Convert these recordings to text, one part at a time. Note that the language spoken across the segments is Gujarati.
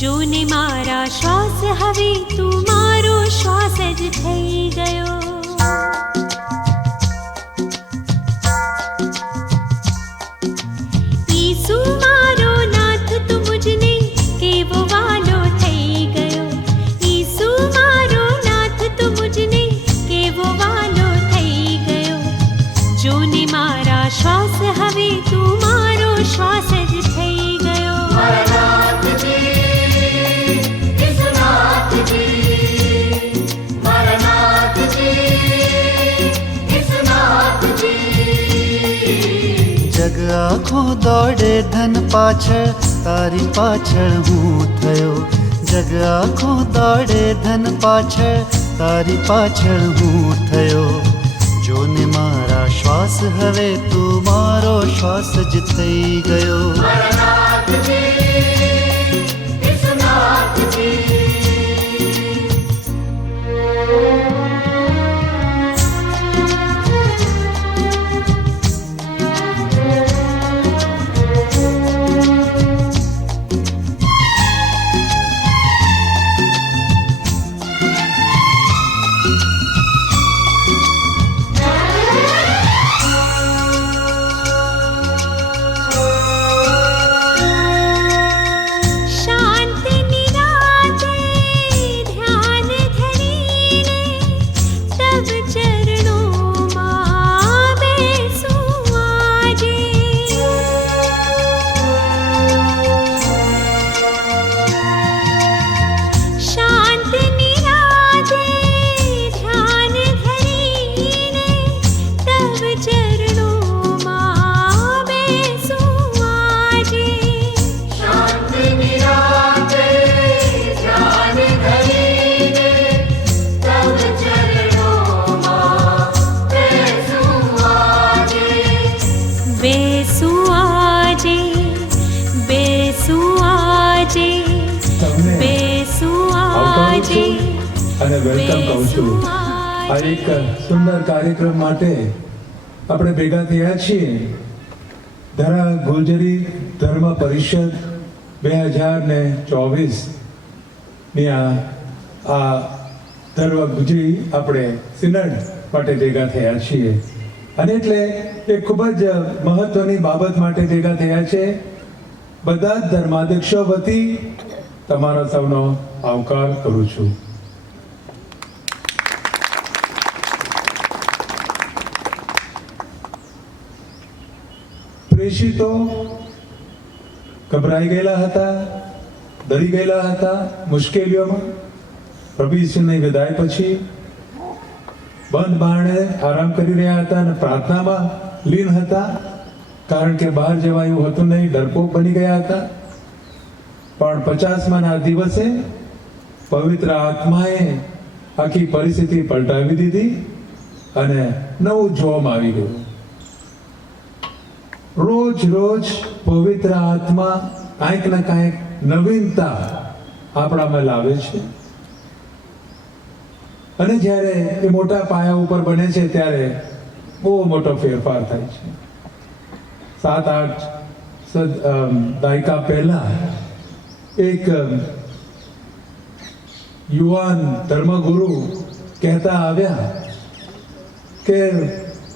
જોને મારા શ્વાસ હવે તું મારો શ્વાસ જ થઈ ગયો. ઈસુ મારો નાથ તું મુજને કેવો વાલો થઈ ગયો. ઈસુ મારો નાથ તું મુજને કેવો વાલો થઈ ગયો. જોને મારા શ્વાસ હવે તું મારો શ્વાસ જ થઈ ગયો. જગ આખો દોડે ધન પાછળ તારી પાછળ હું થયો. જગ આખો દોડે ધન પાછળ તારી પાછળ હું થયો. જોને મારા શ્વાસ હવે તું મારો શ્વાસ જ થઈ ગયો. અને વેલકમ કહું છું. આ એક સુંદર કાર્યક્રમ માટે આપણે ભેગા થયા છીએ. ધરા ગુર્જરી ધર્મ પરિષદ 2024 ની આ ધર્મ ગુજરી આપણે સિનડ માટે ભેગા થયા છીએ. અને એટલે એ ખૂબ જ મહત્વની બાબત માટે ભેગા થયા છે. બધા જ ધર્માધ્યક્ષો વતી તમારા સૌનો આવકાર કરું છું. પ્રેષિતો ગભરાઈ ગયેલા હતા, ડરી ગયેલા હતા મુશ્કેલીઓમાં. પ્રભુ ઈસુની વિદાય પછી બંધ બારણે આરામ કરી રહ્યા હતા અને પ્રાર્થનામાં લીન હતા, કારણ કે બહાર જવા એવું હતું નહીં, ડરપોક બની ગયા હતા. પણ 50મા દિવસે પવિત્ર આત્માએ આખી પરિસ્થિતિ પલટાવી દીધી અને નવું જોમ આવી ગયું. રોજ રોજ પવિત્ર આત્મા કાંઈક ને કાંઈક નવીનતા આપણામાં લાવે છે. અને જ્યારે એ મોટા પાયા ઉપર બને છે ત્યારે બહુ મોટો ફેરફાર થાય છે. 7-8 દાયકા પહેલા એક યુવાન ધર્મગુરુ કહેતા આવ્યા કે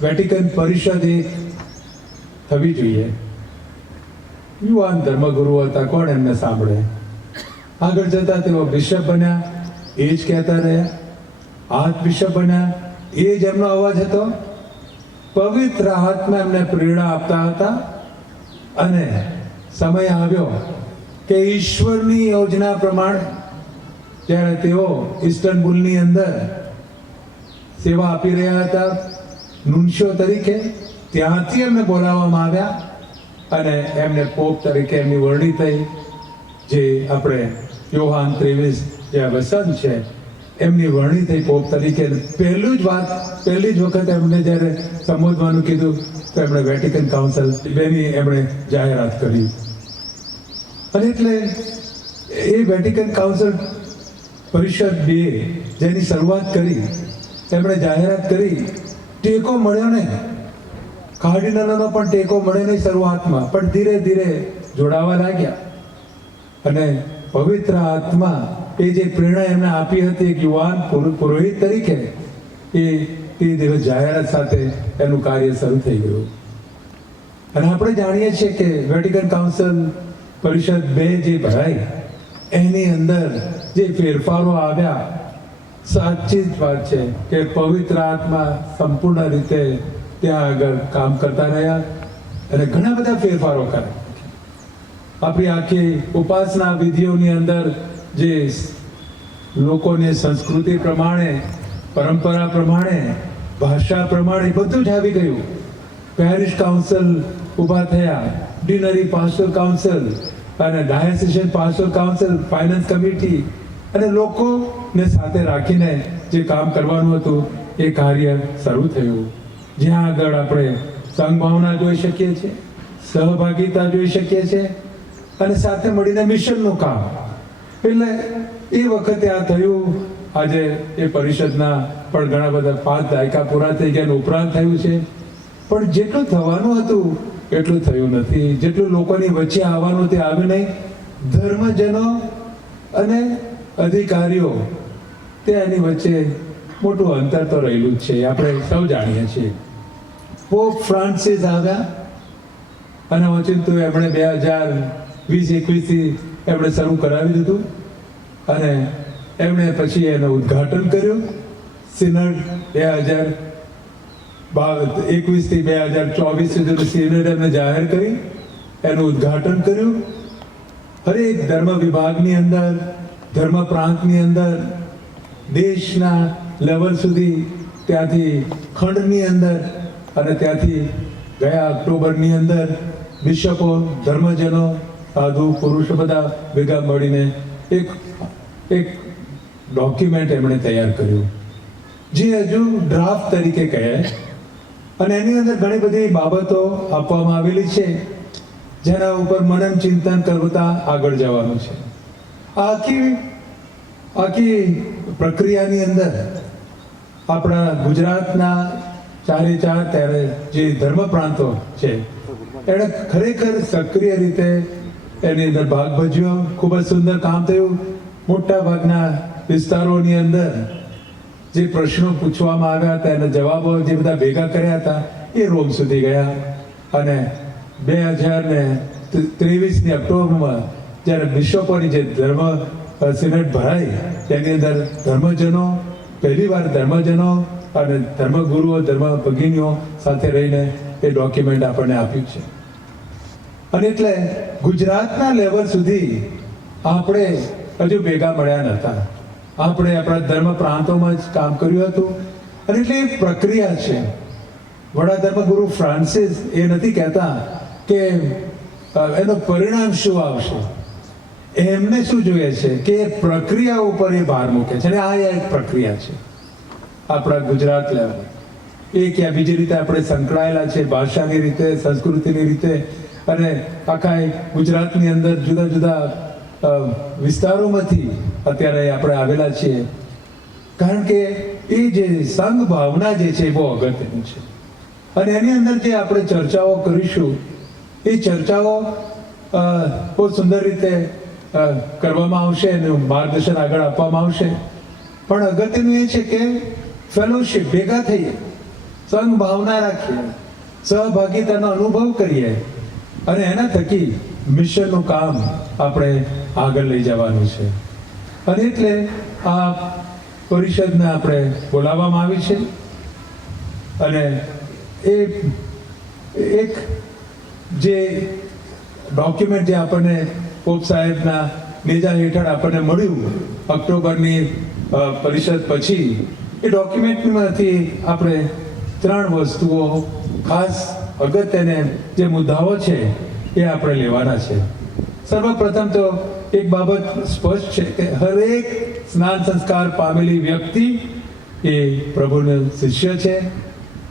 વેટિકન પરિષદ એક થવી જોઈએ. યુવાન ધર્મગુરુ હતા, કોણ એમને સાંભળે? આગળ જતા તેઓ બિશપ બન્યા, એ જ કહેતા રહ્યા. આર્ચ બિશપ બન્યા, એ જ એમનો અવાજ હતો. પવિત્ર આત્મા એમને પ્રેરણા આપતા હતા. અને સમય આવ્યો કે ઈશ્વરની યોજના પ્રમાણે જ્યારે તેઓ ઇસ્ટર્નબુલની અંદર સેવા આપી રહ્યા હતા નુન્શિયો તરીકે, ત્યાંથી એમને બોલાવવામાં આવ્યા અને એમને પોપ તરીકે એમની વરણી થઈ. જે આપણે યોહાન 23 જે વસન છે એમની વરણી થઈ પોપ તરીકે. પહેલી જ વખત એમને જ્યારે સંબોધવાનું કીધું તો એમણે વેટિકન કાઉન્સિલ બેની એમણે જાહેરાત કરી. અને એટલે એ વેટિકન કાઉન્સિલ પરિષદ 2 જેની શરૂઆત કરી, એમણે જાહેરાત કરી. ટેકો મળ્યો નહીં, કાર્ડિનલોનો પણ ટેકો મળે નહીં શરૂઆતમાં, પણ ધીરે ધીરે જોડાવા લાગ્યા. અને પવિત્ર આત્મા એ જે પ્રેરણા એમને આપી હતી એક યુવાન પુરોહિત તરીકે, એ દિવસ જાહેરાત સાથે એનું કાર્ય શરૂ થઈ ગયું. અને આપણે જાણીએ છીએ કે વેટિકન કાઉન્સિલ પરિષદ 2 જે ભરાઈ એની અંદર જે ફેરફારો આવ્યા, સાચી જ વાત છે કે પવિત્ર આત્મા સંપૂર્ણ રીતે ત્યાં આગળ કામ કરતા રહ્યા અને ઘણા બધા ફેરફારો કર્યા. આપણી આખી ઉપાસના વિધિઓની અંદર જે લોકોને સંસ્કૃતિ પ્રમાણે, પરંપરા પ્રમાણે, ભાષા પ્રમાણે બધું જ આવી ગયું. પેરિશ કાઉન્સિલ ઊભા થયા, ડિનરી પાસ્ટોરલ કાઉન્સિલ અને ડાયોસીસન પાસ્ટોરલ કાઉન્સિલ, ફાઇનાન્સ કમિટી, અને લોકોને સાથે રાખીને જે કામ કરવાનું હતું એ કાર્ય શરૂ થયું. જ્યાં આગળ આપણે સંઘભાવના જોઈ શકીએ છીએ, સહભાગિતા જોઈ શકીએ છીએ અને સાથે મળીને મિશનનું કામ. એટલે એ વખતે આ થયું. આજે એ પરિષદના પણ ઘણા બધા 5 દાયકા પૂરા થઈ ગયા ઉપરાંત થયું છે. પણ જેટલું થવાનું હતું એટલું થયું નથી. જેટલું લોકોની વચ્ચે આવવાનું તે આવ્યું નહીં. ધર્મજનો અને અધિકારીઓ તે એની વચ્ચે મોટું અંતર તો રહેલું જ છે, આપણે સૌ જાણીએ છીએ. પોપ ફ્રાન્સિસ આવ્યા અને ઓચિંતું એમણે 2020-21થી એમણે શરૂ કરાવી દીધું અને એમણે પછી એનું ઉદ્ઘાટન કર્યું. સિનડ 2021થી 2024 સુધીનું સિનડ એમને જાહેર કરી, એનું ઉદ્ઘાટન કર્યું. હરેક ધર્મ વિભાગની અંદર, ધર્મ પ્રાંતની અંદર, દેશના લેવલ સુધી, ત્યાંથી ખંડની અંદર અને ત્યાંથી ગયા ઓક્ટોબરની અંદર બિશપો, ધર્મજનો, સાધુ પુરુષો બધા ભેગા મળીને એક ડોક્યુમેન્ટ એમણે તૈયાર કર્યું, જે હજુ ડ્રાફ્ટ તરીકે કહે. અને એની અંદર ઘણી બધી બાબતો આપવામાં આવેલી છે જેના ઉપર મનન ચિંતન કરતા આગળ જવાનું છે. આખી પ્રક્રિયાની અંદર આપણા ગુજરાતના 4 ત્યારે જે ધર્મ પ્રાંતો છે એણે ખરેખર સક્રિય રીતે એની અંદર ભાગ ભજવ્યો. ખૂબ જ સુંદર કામ થયું. મોટા ભાગના વિસ્તારોની અંદર જે પ્રશ્નો પૂછવામાં આવ્યા હતા એના જવાબો જે બધા ભેગા કર્યા હતા એ રોમ સુધી ગયા. અને 2023ની ઓક્ટોબરમાં જ્યારે બિશપોની જે ધર્મ સિનડ ભરાઈ તેની અંદર ધર્મજનો, પહેલીવાર ધર્મજનો અને ધર્મગુરુઓ, ધર્મ ભગીનીઓ સાથે રહીને એ ડોક્યુમેન્ટ આપણને આપ્યું છે. અને એટલે ગુજરાતના લેવલ સુધી આપણે હજુ ભેગા મળ્યા નહોતા. આપણે આપણા ધર્મ પ્રાંતોમાં જ કામ કર્યું હતું. અને એટલે એ પ્રક્રિયા છે. વડા ધર્મગુરુ ફ્રાન્સિસ એ નથી કહેતા કે એનું પરિણામ શું આવશે, એમને શું જોઈએ છે કે પ્રક્રિયા ઉપર એ ભાર મૂકે છે. અને આ એક પ્રક્રિયા છે આપણા ગુજરાત લેવલ. એ ક્યાં બીજી રીતે આપણે સંકળાયેલા છે, ભાષાની રીતે, સંસ્કૃતિની રીતે. અને આખા ગુજરાતની અંદર જુદા જુદા વિસ્તારોમાંથી અત્યારે આપણે આવેલા છીએ. કારણ કે એ જે સંઘ ભાવના જે છે એ બહુ અગત્યની છે. અને એની અંદર જે આપણે ચર્ચાઓ કરીશું એ ચર્ચાઓ બહુ સુંદર રીતે કરવામાં આવશે અને માર્ગદર્શન આગળ આપવામાં આવશે. પણ અગત્યનું એ છે કે ફેલોશિપ, ભેગા થઈએ, સંઘ ભાવના રાખીએ, સહભાગિતાનો અનુભવ કરીએ અને એના થકી મિશનનું કામ આપણે આગળ લઈ જવાનું છે. અને એટલે આ પરિષદને આપણે બોલાવવામાં આવી છે. અને એ એક જે ડોક્યુમેન્ટ જે આપણને પોપ સાહેબના નેજા હેઠળ આપણને મળ્યું ઓક્ટોબરની પરિષદ પછી, એ ડોક્યુમેન્ટમાંથી આપણે 3 વસ્તુઓ ખાસ અગત્યને જે મુદ્દાઓ છે એ આપણે લેવાના છે. સર્વપ્રથમ તો એક બાબત સ્પષ્ટ છે કે હરેક સ્નાન સંસ્કાર પામેલી વ્યક્તિ એ પ્રભુનો શિષ્ય છે,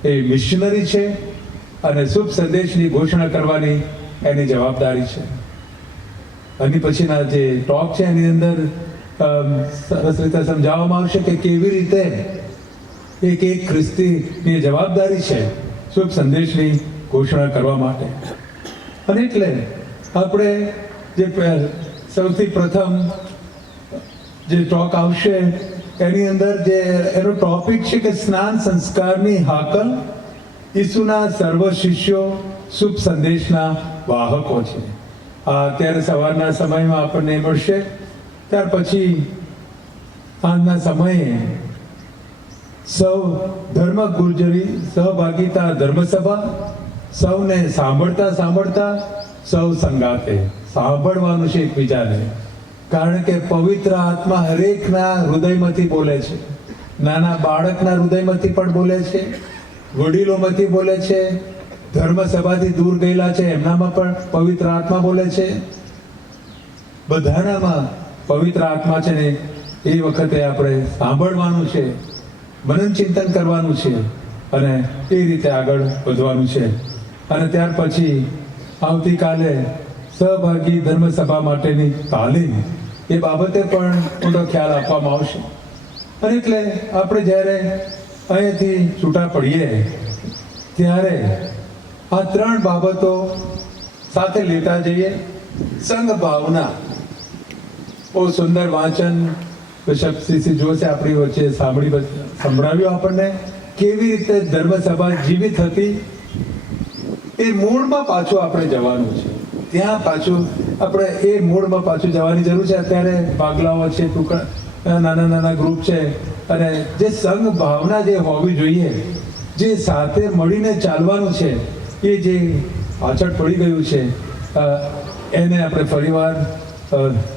એ મિશનરી છે અને શુભ સંદેશની ઘોષણા કરવાની એની જવાબદારી છે. અને પછીના જે ટોક છે એની અંદર સરસ રીતે સમજાવવામાં આવશે કે કેવી રીતે એક ખ્રિસ્તીની જવાબદારી છે શુભ સંદેશની ઘોષણા કરવા માટે. અને એટલે આપણે જે સૌથી પ્રથમ જે ટોક આવશે એની અંદર જે એનો ટોપિક છે કે સ્નાન સંસ્કારની હાકલ, ઈસુના સર્વ શિષ્યો શુભ સંદેશના વાહકો છે. અત્યારે સવારના સમયમાં આપણને મળશે. ત્યાર પછી આજના સમયે સૌ ધર્મ ગુર્જરી સહભાગિતા ધર્મસભા, સૌને સાંભળતા સૌ સંગાતે સાંભળવાનું છે એકબીજાને. કારણ કે પવિત્ર આત્મા હરેકના હૃદયમાંથી બોલે છે. નાના બાળકના હૃદયમાંથી પણ બોલે છે, વડીલોમાંથી બોલે છે, ધર્મસભાથી દૂર ગયેલા છે એમનામાં પણ પવિત્ર આત્મા બોલે છે. બધાનામાં પવિત્ર આત્મા છે ને એ વખતે આપણે સાંભળવાનું છે, મનન ચિંતન કરવાનું છે અને એ રીતે આગળ વધવાનું છે. અને ત્યાર પછી આવતીકાલે સહભાગી ધર્મસભા માટેની તાલીમ, એ બાબતે પણ ઊંડો ખ્યાલ આપવામાં આવશે. અને એટલે આપણે જ્યારે અહીંયાથી છૂટા પડીએ ત્યારે આ 3 બાબતો સાથે લેતા જઈએ. સંઘ ભાવના, બહુ સુંદર વાંચન બિશપ સીસી જોશે આપણી વચ્ચે સંભળાવ્યું આપણને કેવી રીતે ધર્મસભા જીવિત હતી. એ મૂળમાં પાછું આપણે જવાનું છે. ત્યાં પાછું આપણે એ મૂળમાં પાછું જવાની જરૂર છે. અત્યારે ભાગલાઓ છે, ટુકડા, નાના ગ્રુપ છે, અને જે સંઘ ભાવના જે હોવી જોઈએ, જે સાથે મળીને ચાલવાનું છે, એ જે પાછળ પડી ગયું છે એને આપણે ફરીવાર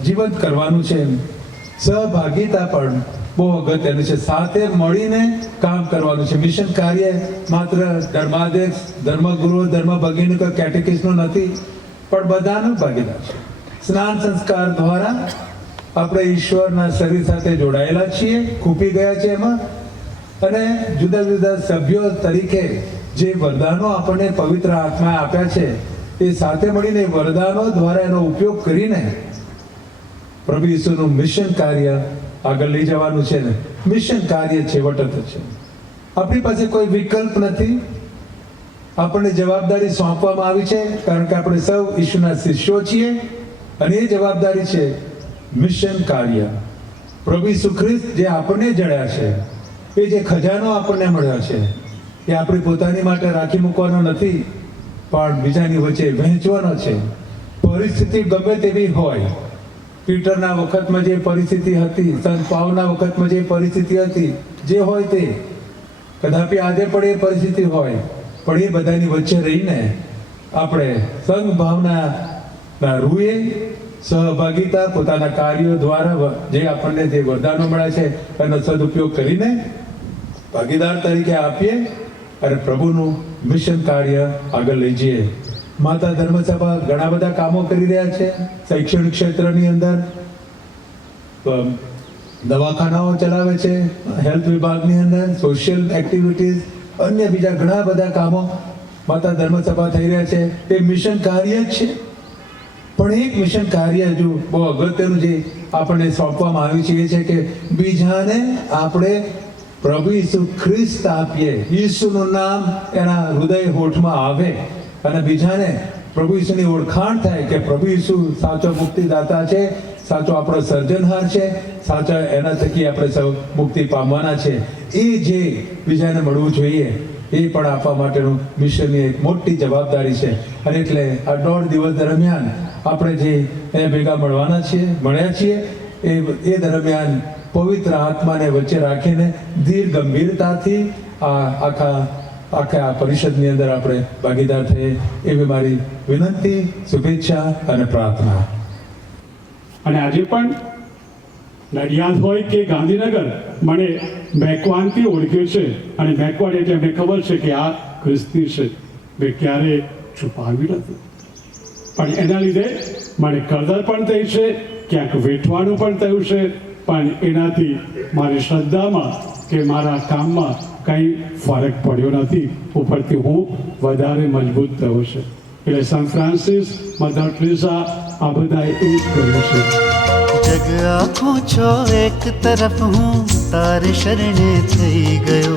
જીવંત કરવાનું છે. સહભાગિતા પણ બહુ અગત્યનું છે. સાથે મળીને કામ કરવાનું છે. મિશન કાર્ય માત્ર ધર્માધ્યક્ષ, ધર્મગુરુ, ધર્મ ભગીન કે કેટેકિસ્ટનો નથી, પણ બધાનો ભાગીદાર છે. સ્નાન સંસ્કાર દ્વારા આપણે ઈશ્વરના શરીર સાથે જોડાયેલા છીએ, ખૂપી ગયા છે એમાં. અને જુદા જુદા સભ્યો તરીકે જે વરદાનો આપણને પવિત્ર આત્માએ આપ્યા છે, એ સાથે મળીને વરદાનો દ્વારા એનો ઉપયોગ કરીને પ્રભુ ઈસુનું મિશન કાર્ય આગળ લઈ જવાનું છે ને. મિશન કાર્ય છેવટે છે. આપણી પાસે કોઈ વિકલ્પ નથી. આપણને જવાબદારી સોંપવામાં આવી છે કારણ કે આપણે સૌ ઈશુના શિષ્યો છીએ. અને એ જવાબદારી છે મિશન કાર્ય. પ્રભુ ઈસુ ખ્રિસ્ત જે આપણને જડ્યા છે, એ જે ખજાનો આપણને મળ્યો છે, એ આપણી પોતાની માટે રાખી મૂકવાનો નથી, પણ બીજાની વચ્ચે વહેંચવાનો છે. પરિસ્થિતિ ગમે તેવી હોય, પીટરના વખતમાં જે પરિસ્થિતિ હતી, સંત પાવલના વખતમાં જે પરિસ્થિતિ હતી, જે હોય તે કદાપી આજે પણ એ પરિસ્થિતિ હોય, પણ એ બધાની વચ્ચે રહીને આપણે સંઘ ભાવના રૂએ સહભાગિતા, પોતાના કાર્યો દ્વારા જે આપણને જે વરદાનો મળ્યા છે એનો સદુપયોગ કરીને ભાગીદાર તરીકે આપીએ અને પ્રભુનું મિશન કાર્ય આગળ લઈ જઈએ. માતા ધર્મસભા ઘણા બધા કામો કરી રહ્યા છે. શૈક્ષણિક ક્ષેત્રની અંદર દવાખાનાઓ ચલાવે છે, હેલ્થ વિભાગની અંદર સોશિયલ એક્ટિવિટીઝ, અન્ય બીજા ઘણા બધા કામો માતા ધર્મસભા થઈ રહ્યા છે. એ મિશન કાર્ય જ છે. પણ એક મિશન કાર્ય હજુ બહુ અગત્યનું જે આપણને સોંપવામાં આવ્યું છે એ છે કે બીજાને આપણે પ્રભુ ઈસુ ખ્રિસ્ત આપીએ. ઈસુનું નામ એના હૃદય હોઠમાં આવે અને બીજાને પ્રભુ ઈસુની ઓળખાણ થાય કે પ્રભુ ઈસુ સાચો મુક્તિદાતા છે, સાચો આપણો સર્જનહાર છે, સાચા એના થકી આપણે સૌ મુક્તિ પામવાના છે. એ જે બીજાને મળવું જોઈએ એ પણ આપવા માટેનું મિશનની એક મોટી જવાબદારી છે. અને એટલે આ 1.5 દિવસ દરમિયાન આપણે જે અહીંયા ભેગા મળ્યા છીએ એ દરમિયાન પવિત્ર આત્માને વચ્ચે રાખીને ધીર ગંભીરતાથી આખા પરિષદની અંદર આપણે ભાગીદાર થઈએ એવી મારી વિનંતી, શુભેચ્છા અને પ્રાર્થના. અને આજે પણ નડિયાદ હોય કે ગાંધીનગર મને મેકવાનથી ઓળખ્યો છે, અને મેકવાન એટલે અમને ખબર છે કે આ ખ્રિસ્તી છે. મેં ક્યારેય છુપાવ્યું નથી, પણ એના લીધે મને કરદર પણ થઈ છે, ક્યાંક વેઠવાનું પણ થયું છે, પણ એનાથી મારી શ્રદ્ધામાં કે મારા કામમાં કંઈ ફરક પડ્યો નથી. ઉપરથી હું વધારે મજબૂત થયો છે. એટલે સેન્ટ ફ્રાન્સિસ, મધર ટેરેસા આ બધાએ એ જ કર્યું છે. જગ આંખો છો એક તરફ હું તારે શરણે થઈ ગયો.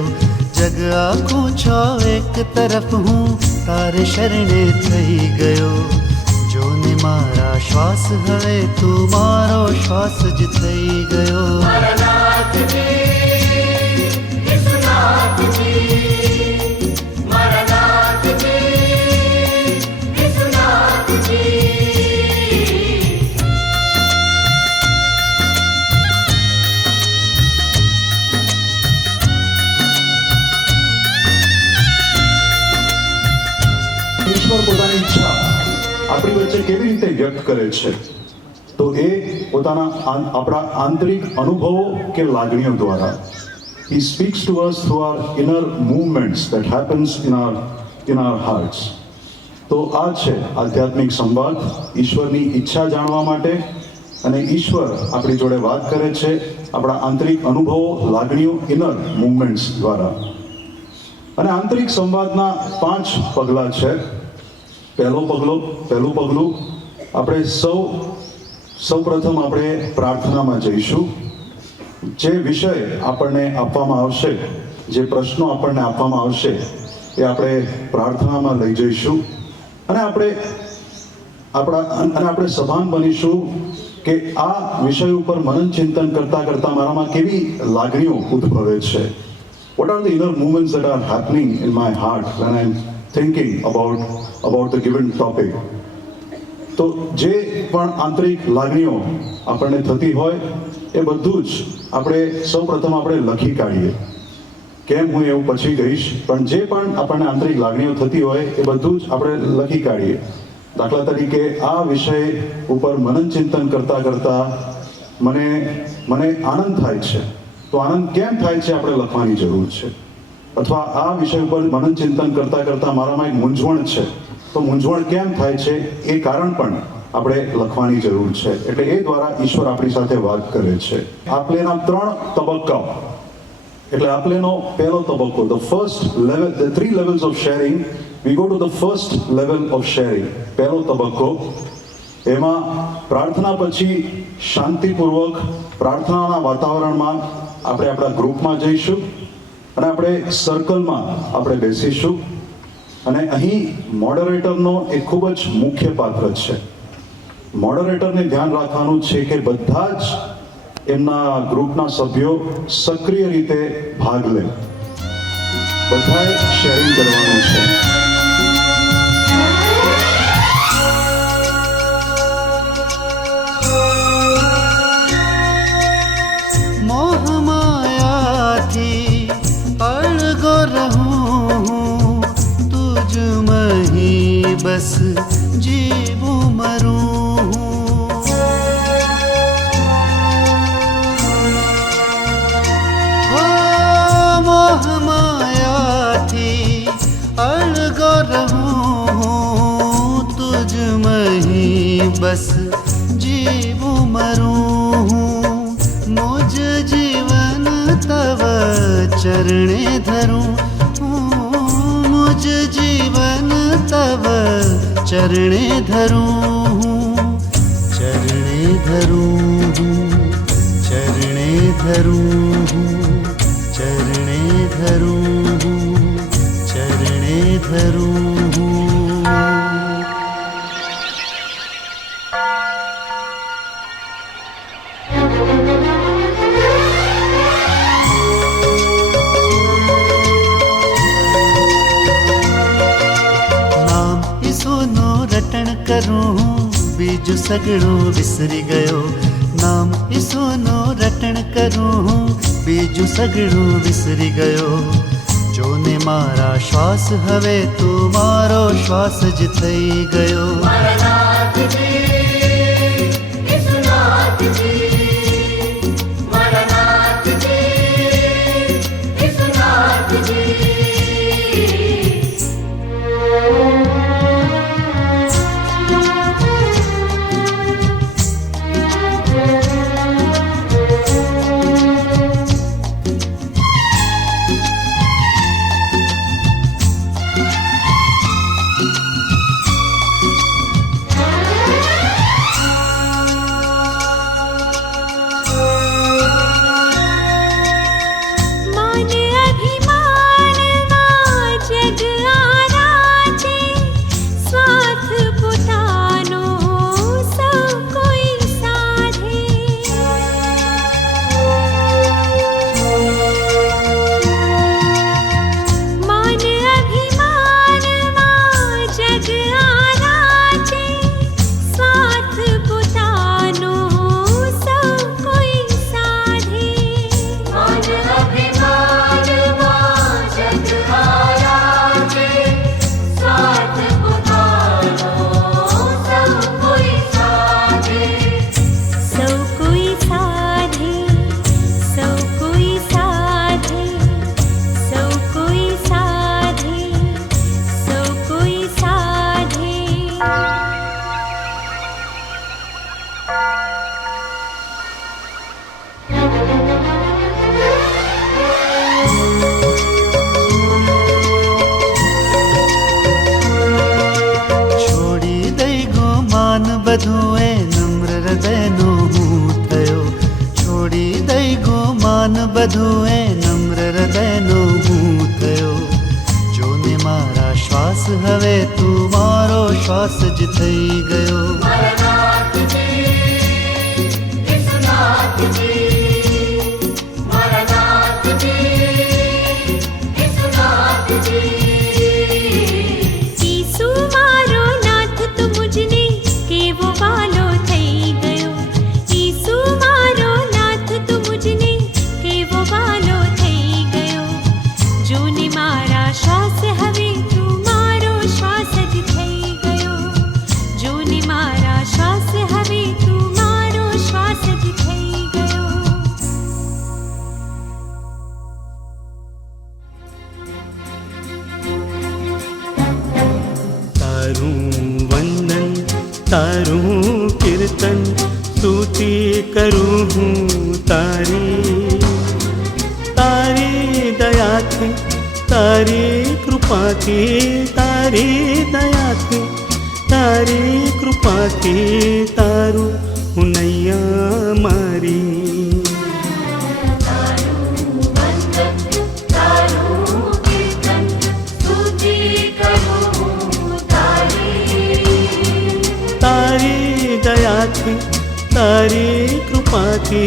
જગ આંખો છો એક તરફ હું તારે શરણે થઈ ગયો. જોને મારા શ્વાસ હવે તું મારો શ્વાસ જ થઈ ગયો. ઈશ્વર પોતાની ઈચ્છા આપણી વચ્ચે કેવી રીતે વ્યક્ત કરે છે? તો એ આપણા આંતરિક અનુભવો કે લાગણીઓ દ્વારા. He speaks to us through our inner movements that happens in our hearts. તો આ છે આધ્યાત્મિક સંવાદ, ઈશ્વરની ઈચ્છા જાણવા માટે. અને ઈશ્વર આપણી જોડે વાત કરે છે આપણા આંતરિક અનુભવો, લાગણીઓ, ઇનર મૂવમેન્ટ્સ દ્વારા. અને આંતરિક સંવાદના 5 પગલાં છે. પહેલું પગલું આપણે સૌ પ્રથમ આપણે પ્રાર્થનામાં જઈશું. જે વિષય આપણને આપવામાં આવશે, જે પ્રશ્નો આપણને આપવામાં આવશે એ આપણે પ્રાર્થનામાં લઈ જઈશું. અને આપણે સભાન બનીશું કે આ વિષય ઉપર મનન ચિંતન કરતા મારામાં કેવી લાગણીઓ ઉદ્ભવે છે. What are the inner movements that are happening in my heart when I'm thinking about the given topic? તો જે પણ આંતરિક લાગણીઓ આપણને થતી હોય એ બધું જ આપણે સૌપ્રથમ આપણે લખી કાઢીએ. કેમ હું એવું પછી કહીશ, પણ જે પણ આપણને આંતરિક લાગણીઓ થતી હોય એ બધું જ આપણે લખી કાઢીએ. દાખલા તરીકે આ વિષય ઉપર મનન ચિંતન કરતા મને આનંદ થાય છે, તો આનંદ કેમ થાય છે આપણે લખવાની જરૂર છે. અથવા આ વિષય ઉપર મનન ચિંતન કરતા મારામાં એક મૂંઝવણ છે, તો મૂંઝવણ કેમ થાય છે એ કારણ પણ આપણે લખવાની જરૂર છે. એટલે એ દ્વારા ઈશ્વર આપણી સાથે વાત કરે છે. આપલેના 3 તબક્કા. એટલે આપલેનો પહેલો તબક્કો, the first level, the 3 levels of sharing. We go to the first level of sharing. પહેલો તબક્કો, એમાં પ્રાર્થના પછી શાંતિપૂર્વક પ્રાર્થનાના વાતાવરણમાં આપણે આપણા ગ્રુપમાં જઈશું અને આપણે સર્કલમાં આપણે બેસીશું. અને અહીં મોડરેટરનો એક ખૂબ જ મુખ્ય પાત્ર છે. મોડરેટરને ધ્યાન રાખવાનું છે કે બધા જ એમના ગ્રુપના સભ્યો સક્રિય રીતે ભાગ લે. બધાએ શેરિંગ કરવાનું છે. મોહમાયાથી અળગો રહું તુજ મહી બસ જીવું મરું. મોહમાયાથી અળગો રહું તુજ મહી બસ જીવું મરું. मुझ जीवन तव चरणे धरूं, मुझ जीवन तव चरणे धरूं. चरणे धरूं, चरणे धरूं, चरणे धरूं, चरणे धरूं. करूं બીજું સગળું વિસરી ગયો નામ ઈસુનો રટણ કરું હું બીજું સગળું વિસરી ગયો જોને મારા શ્વાસ હવે તું મારો શ્વાસ જ થઈ ગયો બધું એ નમ્ર હૃદયનો હું થયો છોડી દઈ ગોમાન બધું એ નમ્ર હૃદયનો હું થયો જોને મારા શ્વાસ હવે તું મારો શ્વાસ જ થઈ ગયો तारू कीर्तन स्तुति करूं हूँ तारी तारी दया थी तारी कृपा थी तारी दया थी तारी कृपा थी तारू हुनैया मारी दयाथी तारी कृपाथी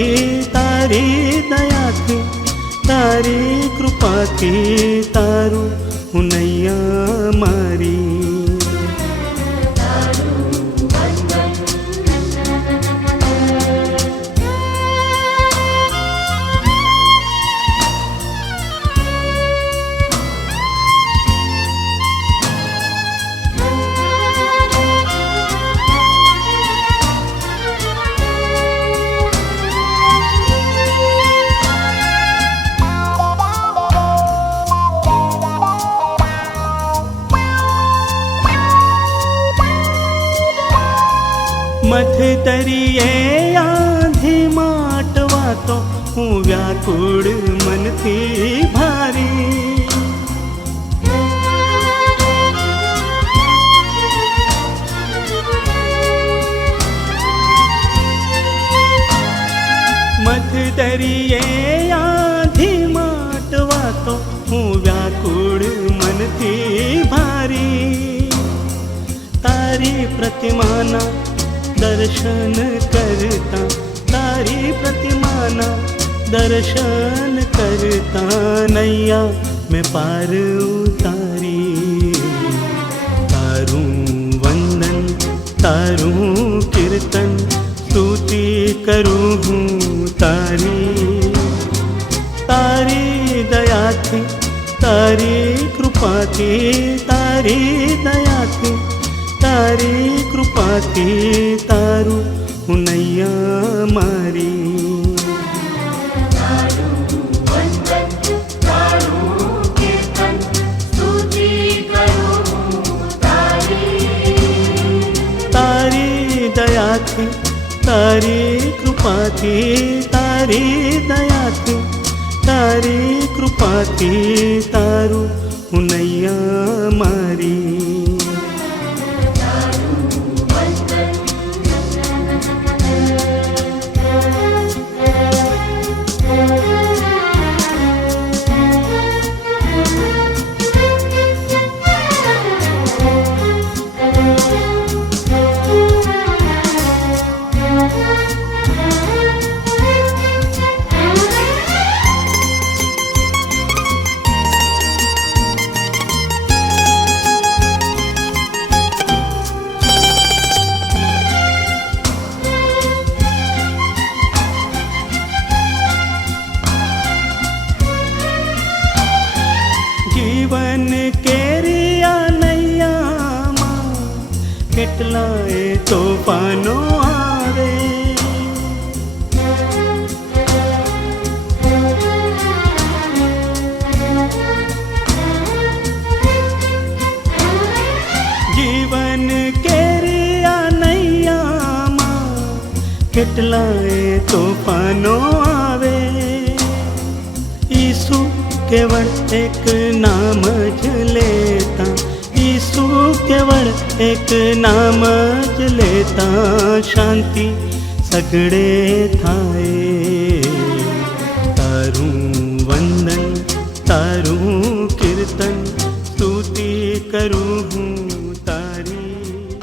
तारी दयाथी तारी कृपाथी तारू हुनैया मारी मथ तरिये आंधी माटवा तो हूँ व्याकुळ मन थी भारी मथ तरिये आंधी माटवा तो हूँ व्याकुळ मन थी भारी तारी प्रतिमाना दर्शन करता तारी प्रतिमाना दर्शन करता नैया मैं पार उतारी तारू वंदन तारू હું તારી તારી દયાથી તારી કૃપાથી તારી દયાથી તારી કૃપાથી તારું હું નૈયા મારી તારી દયાથી તારી કૃપાથી તારી દયાથી તારી કૃપાથી તારું હું નૈયા મારી જીવન કેરિયા નૈયામાં કેટલાય તોફાનો આવે જીવન કેરિયા નૈયામાં કેટલાય તોફાનો આવે ઈસુ કેવળ એક નામ જ લેતા ઈસુ કેવળ એક નામ જ લેતા શાંતિ સગડે થાય તારું વંદન તારું કીર્તન સ્તુતિ કરું હું તારી.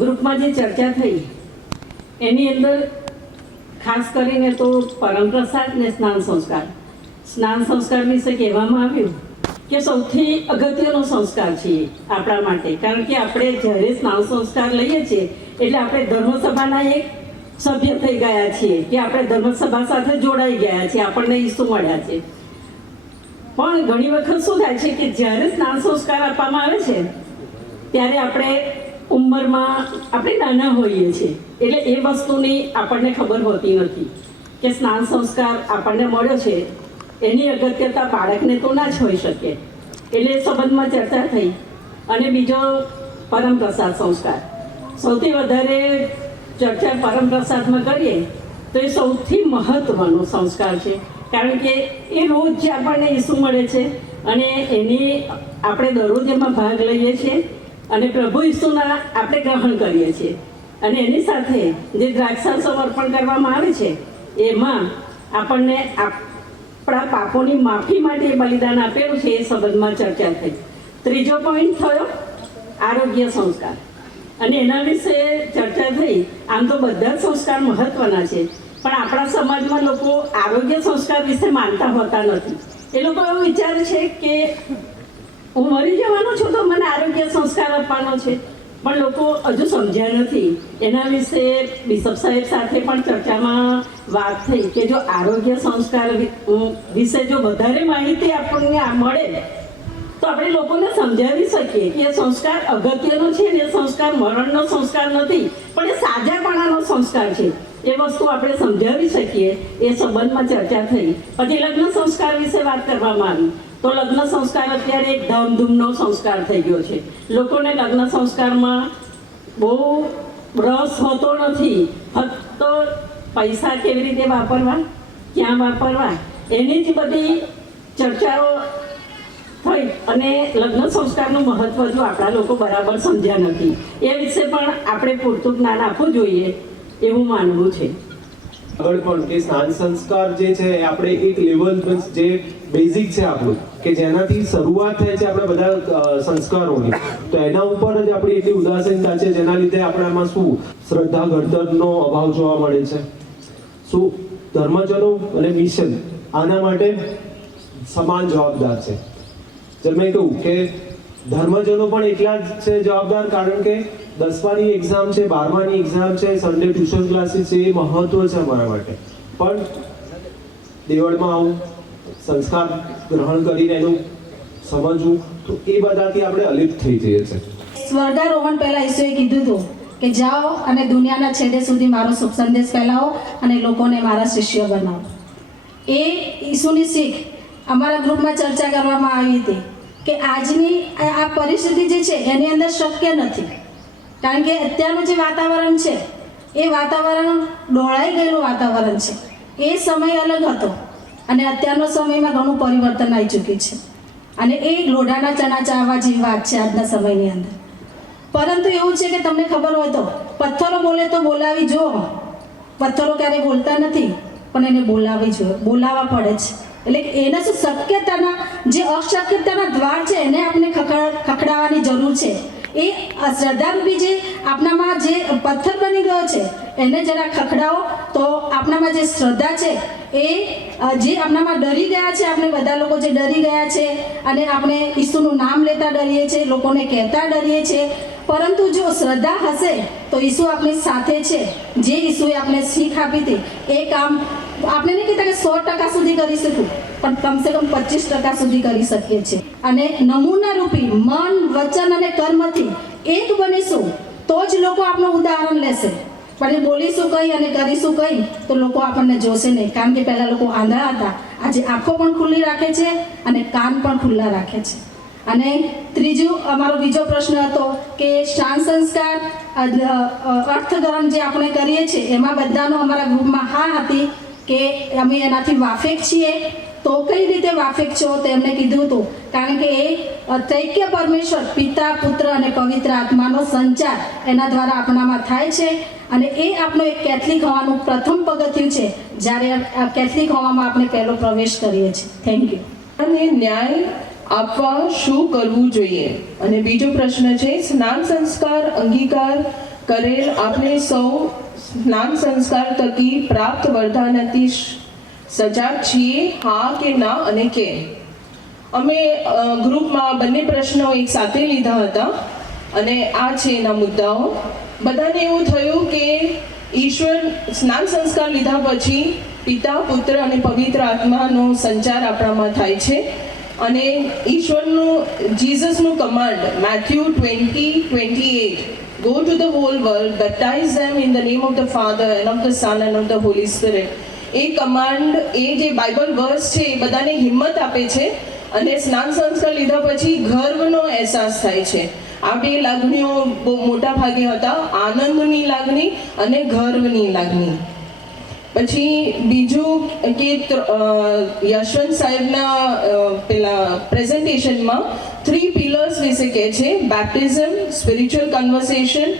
ગ્રુપમાં જે ચર્ચા થઈ એની અંદર ખાસ કરીને તો પરમપ્રસાદ ને સ્નાન સંસ્કાર વિશે કહેવામાં આવ્યું કે સૌથી અગત્યનો સંસ્કાર છે આપણા માટે, કારણ કે આપણે જ્યારે સ્નાન સંસ્કાર લઈએ છીએ એટલે આપણે ધર્મસભાના એક સભ્ય થઈ ગયા છીએ કે આપણે ધર્મસભા સાથે જોડાઈ ગયા છીએ, આપણને ઈસુ મળ્યા છે. પણ ઘણી વખત શું થાય છે કે જ્યારે સ્નાન સંસ્કાર આપવામાં આવે છે ત્યારે આપણે ઉંમરમાં આપણે નાના હોઈએ છીએ એટલે એ વસ્તુની આપણને ખબર હોતી નથી કે સ્નાન સંસ્કાર આપણને મળ્યો છે એની અગત્યતા બાળકને તો ના જ હોઈ શકે. એટલે સંબંધમાં ચર્ચા થઈ. અને બીજો પરમપ્રસાદ સંસ્કાર, સૌથી વધારે ચર્ચા પરમપ્રસાદમાં કરીએ તો એ સૌથી મહત્વનો સંસ્કાર છે, કારણ કે એ રોજ જે આપણને ઈસુ મળે છે અને એની આપણે દરરોજ એમાં ભાગ લઈએ છીએ અને પ્રભુ ઈસુના આપણે ગ્રહણ કરીએ છીએ. અને એની સાથે જે દ્રાક્ષારસ અર્પણ કરવામાં આવે છે એમાં આપણને આપણા પાપોની માફી માટે બલિદાન આપેલું છે એ સંબંધમાં ચર્ચા થઈ. ત્રીજો પોઈન્ટ થયો આરોગ્ય સંસ્કાર, અને એના વિશે ચર્ચા થઈ. આમ તો બધા જ સંસ્કાર મહત્વના છે, પણ આપણા સમાજમાં લોકો આરોગ્ય સંસ્કાર વિશે માનતા હોતા નથી. એ લોકો એવું વિચારે છે કે હું મરી જવાનો છું તો મને આરોગ્ય સંસ્કાર આપવાનો છે, પણ લોકો હજુ સમજ્યા નથી. એના વિશે બિશપ સાહેબ સાથે પણ ચર્ચામાં વાત થઈ કે જો આરોગ્ય સંસ્કાર વિશે જો વધારે માહિતી આપણને મળે તો આપણે લોકોને સમજાવી શકીએ કે એ સંસ્કાર અગત્યનો છે ને એ સંસ્કાર મરણનો સંસ્કાર નથી પણ એ સાજાપણાનો સંસ્કાર છે. એ વસ્તુ આપણે સમજાવી શકીએ એ સંબંધમાં ચર્ચા થઈ. પછી લગ્ન સંસ્કાર વિશે વાત કરવામાં આવી તો લગ્ન સંસ્કાર અત્યારે એક ધામધૂમનો સંસ્કાર થઈ ગયો છે. લોકોને લગ્ન સંસ્કારમાં બહુ રસ હોતો નથી, ફક્ત પૈસા કેવી રીતે વાપરવા, ક્યાં વાપરવા, એની જ બધી ચર્ચાઓ થઈ. અને લગ્ન સંસ્કારનું મહત્વ જો આપણા લોકો બરાબર સમજ્યા નથી, એ વિશે પણ આપણે પૂરતું જ્ઞાન આપવું જોઈએ એવું માનવું છે. આગળ પણ કે સ્નાન સંસ્કાર જે છે આપણે એક લેવલ જે બેઝિક છે આપણું કે જેનાથી શરૂઆત થાય છે આપણા બધા સંસ્કારોની, તો એના ઉપર જ આપણી એટલી ઉદાસીનતા છે જેના લીધે આપણામાં શું શ્રદ્ધા ઘડતરનો અભાવ જોવા મળે છે. શું ધર્મજનો અને મિશન આના માટે સમાન જવાબદાર છે. જેમ મેં કહ્યું કે ધર્મજનો પણ એટલા જ છે જવાબદાર, કારણ કે 10માની એક્ઝામ છે, 12માની એક્ઝામ છે, સન્ડે ટ્યુશન ક્લાસીસ છે, એ મહત્વ છે અમારા માટે. પણ દેવળમાં આવું સંસ્કાર ગ્રહણ કરીને એનું સમજવું, તો એ બધાથી આપણે અલિપ્ત થઈ જઈએ છીએ. સ્વર્ગારોહણ પહેલા ઈસુએ કીધું હતું કે જાઓ અને દુનિયાના છેડે સુધી મારો શુભ સંદેશ ફેલાવો અને લોકોને મારા શિષ્ય બનાવો. એ ઈસુની શીખ અમારા ગ્રુપમાં ચર્ચા કરવામાં આવી હતી કે આજની આ પરિસ્થિતિ જે છે એની અંદર શક્ય નથી, કારણ કે અત્યારનું જે વાતાવરણ છે એ વાતાવરણ ડોળાઈ ગયેલું વાતાવરણ છે. એ સમય અલગ હતો અને અત્યારનો સમયમાં ઘણું પરિવર્તન આવી ચૂક્યું છે, અને એ લોઢાના ચણા ચાવવા જેવી વાત છે આજના સમયની અંદર. પરંતુ એવું છે કે તમને ખબર હોય તો પથ્થરો બોલે તો બોલાવી જુઓ. પથ્થરો ક્યારેય બોલતા નથી, પણ એને બોલાવી જોઈએ, બોલાવવા પડે છે. એટલે એને શું શક્યતાના જે અશક્યતાના દ્વાર છે એને આપણે ખખડાવવાની જરૂર છે. એ શ્રદ્ધારૂપી જે આપણામાં જે પથ્થર બની ગયો છે એને જરા ખખડાવો તો આપણામાં જે શ્રદ્ધા છે એ જે આપણામાં ડરી ગયા છે, આપણે બધા લોકો જે ડરી ગયા છે અને આપણે ઈસુનું નામ લેતા ડરીએ છીએ, લોકોને કહેતા ડરીએ છીએ, પરંતુ જો શ્રદ્ધા હશે તો ઈસુ આપણી સાથે છે. જે ઈસુએ આપણે શીખ આપી હતી એ કામ આપણે નહીં કહેતા કે 100% સુધી કરી શકું, પણ કમસે કમ 25% સુધી કરી શકીએ છીએ. અને નમૂના રૂપી મન, વચન અને કર્મથી એક બનીશું તો જ લોકો આપણું ઉદાહરણ લેશે. પણ એ બોલીશું કંઈ અને કરીશું કંઈ તો લોકો આપણને જોશે નહીં, કારણ કે પહેલાં લોકો આંધળા હતા, આજે આંખો પણ ખુલ્લી રાખે છે અને કાન પણ ખુલ્લા રાખે છે. અને ત્રીજું અમારો બીજો પ્રશ્ન હતો કે શાન સંસ્કાર અર્થગ્રહણ જે આપણે કરીએ છીએ એમાં બધાનો અમારા ગ્રુપમાં હા હતી કે અમે એનાથી વાફેક છીએ. તો કઈ રીતે વાફેક છો તો એમને કીધું હતું, કારણ કે એ તૈક્ય પરમેશ્વર પિતા, પુત્ર અને પવિત્ર આત્માનો સંચાર એના દ્વારા આપણામાં થાય છે. અને એ આપણો એક કેથલિક હોવાનું પ્રથમ પગથિયું છે, જ્યારે કેથલિક હોવામાં આપણે પહેલો પ્રવેશ કરીએ છીએ. Thank you. અને ન્યાય આપવા શું કરવું જોઈએ? અને બીજો પ્રશ્ન છે, સ્નાન સંસ્કાર અંગીકાર કરેલ આપણે સૌ સ્નાન સંસ્કાર થકી પ્રાપ્ત વરદાનથી સજાગ છીએ, હા કે ના, અને કેમ? અમે ગ્રુપમાં બંને પ્રશ્નો એક સાથે લીધા હતા અને આ છે એના મુદ્દાઓ. બધાને એવું થયું કે ઈશ્વર સ્નાન સંસ્કાર લીધા પછી પિતા, પુત્ર અને પવિત્ર આત્માનો સંચાર આપણામાં થાય છે. અને ઈશ્વરનું જીસસનું command Matthew 20:28 go to the whole world, baptize them in the name of the Father and of the Son and of the Holy Spirit. એ કમાન્ડ, એ જે બાઇબલ વર્સ છે એ બધાને હિંમત આપે છે. અને સ્નાન સંસ્કાર લીધા પછી ગર્વનો અહેસાસ થાય છે. આ બે લાગણીઓ બહુ મોટા ભાગે હતા, આનંદની લાગણી અને ગર્વની લાગણી. પછી બીજું કે યશવંત સાહેબના પેલા પ્રેઝન્ટેશનમાં 3 પિલર્સ વિશે કહે છે: baptism, spiritual conversation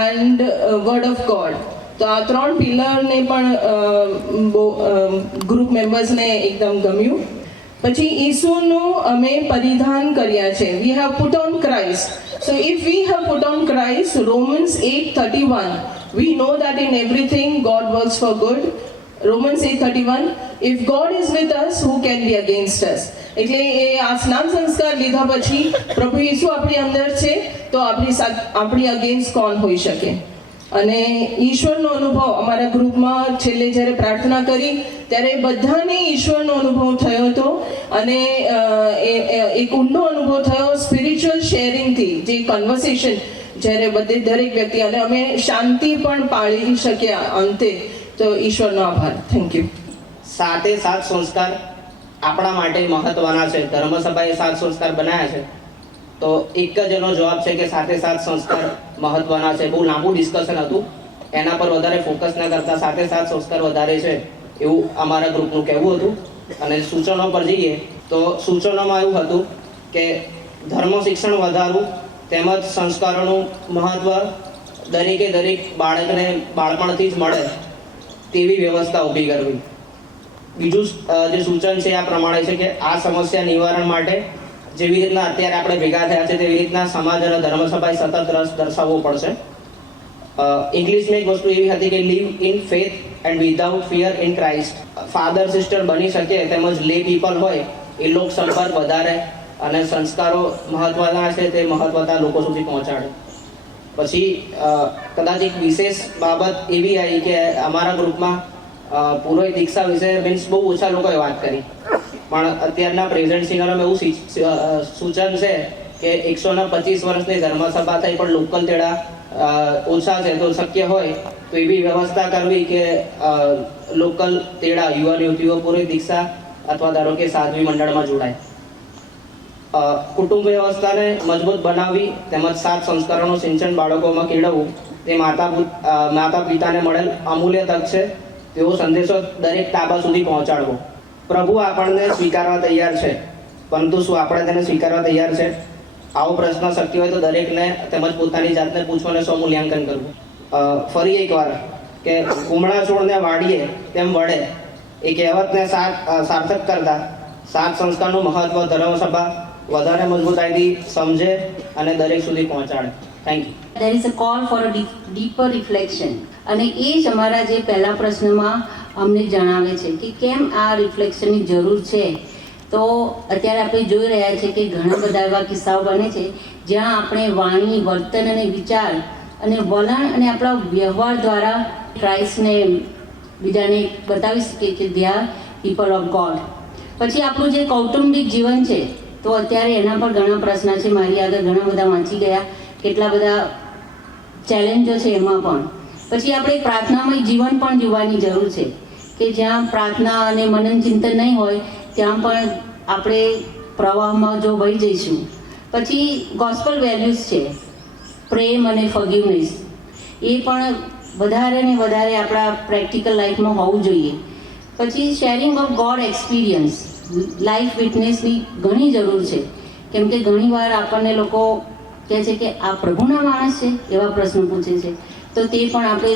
and word of God. તો આ 3 પિલરને પણ ગ્રુપ મેમ્બર્સને એકદમ ગમ્યું. પછી ઈસુનું અમે પરિધાન કર્યા છે. We have put on Christ. So if we have put on Christ, Romans 8:31, we know that in everything God works for good. Romans 8:31, if God is with us, who can be against us? એટલે એ આ સ્નાન સંસ્કાર લીધા પછી પ્રભુ ઈસુ આપણી અંદર છે તો આપણી અગેન્સ્ટ કોણ હોઈ શકે? અને ઈશ્વરનો અનુભવ અમારા ગ્રુપમાં છેલ્લે જ્યારે પ્રાર્થના કરી ત્યારે બધાને ઈશ્વરનો અનુભવ થયો હતો. અને એક ઊંડો અનુભવ થયો સ્પિરિચ્યુઅલ શેરિંગથી, જે કન્વર્સેશન જ્યારે દરેક વ્યક્તિ, અને અમે શાંતિ પણ પાળી શક્યા અંતે. તો ઈશ્વરનો આભાર. Thank you. 7 સંસ્કાર આપણા માટે મહત્વના છે. ધર્મસભાએ 7 સંસ્કાર બનાવ્યા છે, તો એક જ એનો જવાબ છે કે 7 સંસ્કાર મહત્વના છે. બહુ લાંબુ ડિસ્કશન હતું, એના પર વધારે ફોકસ ના કરતા 7 સંસ્કાર વધારે છે એવું અમારા ગ્રુપનું કહેવું હતું. અને સૂચનો પર જઈએ તો સૂચનોમાં એવું હતું કે ધર્મ શિક્ષણ વધારવું, તેમજ સંસ્કારોનું મહત્વ દરેક બાળકને બાળપણથી જ મળે તેવી વ્યવસ્થા ઊભી કરવી. બીજું જે સૂચન છે આ પ્રમાણે છે કે આ સમસ્યા નિવારણ માટે જેવી રીતના અત્યારે આપણે ભેગા થયા છે તેવી રીતના સમાજ અને ધર્મસભાએ સતત રસ દર્શાવવો પડશે. ઇંગ્લિશમાં એક વસ્તુ એવી હતી કે live in faith and without fear in Christ. Father sister બની શકે તેમજ લે પીપલ હોય એ લોક સંપર્ક વધારે અને સંસ્કારો મહત્વના છે તે મહત્વતા લોકો સુધી પહોંચાડે. પછી કદાચ એક વિશેષ બાબત એવી આવી કે અમારા ગ્રુપમાં પુરોહિત દીક્ષા વિશે મીન્સ બહુ ઓછા લોકોએ વાત કરી, પણ અત્યારના પ્રેઝન્ટ સિનરોમાં એવું સૂચન છે કે 125 વર્ષની ધર્મસભા થઈ પણ લોકલ તેડા ઓછા છે, તો શક્ય હોય તો એવી વ્યવસ્થા કરવી કે લોકલ તેડા યુવાન યુવતીઓ પુરોહિત દીક્ષા અથવા ધારો કે સાધ્વી મંડળમાં જોડાય. કુટુંબ વ્યવસ્થાને મજબૂત બનાવવી તેમજ 7 સંસ્કારોનું સિંચન બાળકોમાં કેળવવું તે માતા પિતાને મળેલ અમૂલ્ય તક છે. તેવો સંદેશો દરેક તાબા સુધી પહોંચાડવો. પ્રભુ આપણને સ્વીકારવા તૈયાર છે, પરંતુ શું આપણે તેને સ્વીકારવા તૈયાર છે? આવો પ્રશ્ન શક્ય હોય તો દરેકને તેમજ પોતાની જાતને પૂછવાને સ્વમૂલ્યાંકન કરવું. ફરી એકવાર કે કુમળા છોડને વાડીએ તેમ વળે એ કહેવતને સાર્થક કરતા 7 સંસ્કારનું મહત્વ ધર્મસભા વધારે મજબૂતાઈથી સમજે અને દરેક સુધી પહોંચાડે. Thank you. There is a call for a deeper reflection. અને એ જ અમારા જે પહેલા પ્રશ્નમાં અમને જણાવે છે કે કેમ આ રિફ્લેક્શનની જરૂર છે. તો અત્યારે આપણે જોઈ રહ્યા છીએ કે ઘણા બધા એવા કિસ્સાઓ બને છે જ્યાં આપણે વાણી, વર્તન અને વિચાર અને વલણ અને આપણા વ્યવહાર દ્વારા ક્રાઇસ્ટને બીજાને બતાવી શકીએ કે they are people of God. પછી આપણું જે કૌટુંબિક જીવન છે તો અત્યારે એના પર ઘણા પ્રશ્ન છે. મારી આગળ ઘણા બધા વાંચી ગયા, કેટલા બધા ચેલેન્જો છે એમાં પણ. પછી આપણે પ્રાર્થનામય જીવન પણ જીવવાની જરૂર છે કે જ્યાં પ્રાર્થના અને મનન ચિંતન નહીં હોય ત્યાં પણ આપણે પ્રવાહમાં જો વહી જઈશું. પછી ગોસ્પલ વેલ્યુઝ છે, પ્રેમ અને ફોરગિવનેસ, એ પણ વધારે ને વધારે આપણા પ્રેક્ટિકલ લાઈફમાં હોવું જોઈએ. પછી sharing of God experience, life વિટનેસની ઘણી જરૂર છે, કેમ કે ઘણીવાર આપણને લોકો કહે છે કે આ પ્રભુના માણસ છે, એવા પ્રશ્નો પૂછે છે. તો તે પણ આપણે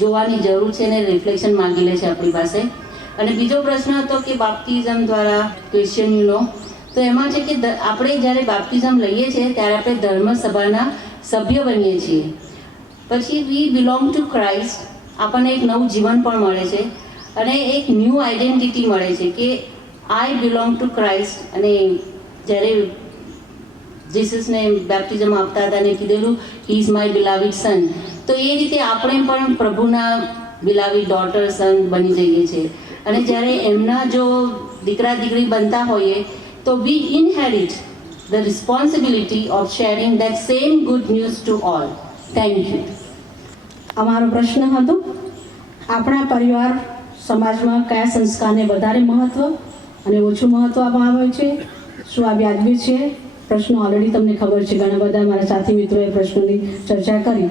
જોવાની જરૂર છે અને રિફ્લેક્શન માંગી લે છે આપણી પાસે. અને બીજો પ્રશ્ન હતો કે બાપ્તિઝમ દ્વારા ક્રિશ્ચિયન યુનો, તો એમાં છે કે આપણે જ્યારે બાપ્તિઝમ લઈએ છીએ ત્યારે આપણે ધર્મસભાના સભ્ય બનીએ છીએ. પછી વી બિલોંગ ટુ ક્રાઇસ્ટ, આપણને એક નવું જીવન પણ મળે છે અને એક ન્યૂ આઈડેન્ટિટી મળે છે કે આઈ બિલોંગ ટુ ક્રાઇસ્ટ. અને જ્યારે જીસસને બેપ્ટિઝમ આપતા હતા અને કીધેલું હી ઇઝ માય બિલાવિડ સન, તો એ રીતે આપણે પણ પ્રભુના બિલાવિડ ડોટર સન બની જઈએ છીએ. અને જ્યારે એમના જો દીકરા દીકરી બનતા હોઈએ તો we inherit the responsibility of sharing that same good news to all. Thank you. અમારો પ્રશ્ન હતો આપણા પરિવાર સમાજમાં કયા સંસ્કારને વધારે મહત્ત્વ અને ઓછું મહત્ત્વ આપવામાં આવે છે, શું આ વ્યાજબી છે? પ્રશ્નો ઓલરેડી તમને ખબર છે, ઘણા બધા મારા સાથી મિત્રોએ પ્રશ્નોની ચર્ચા કરી.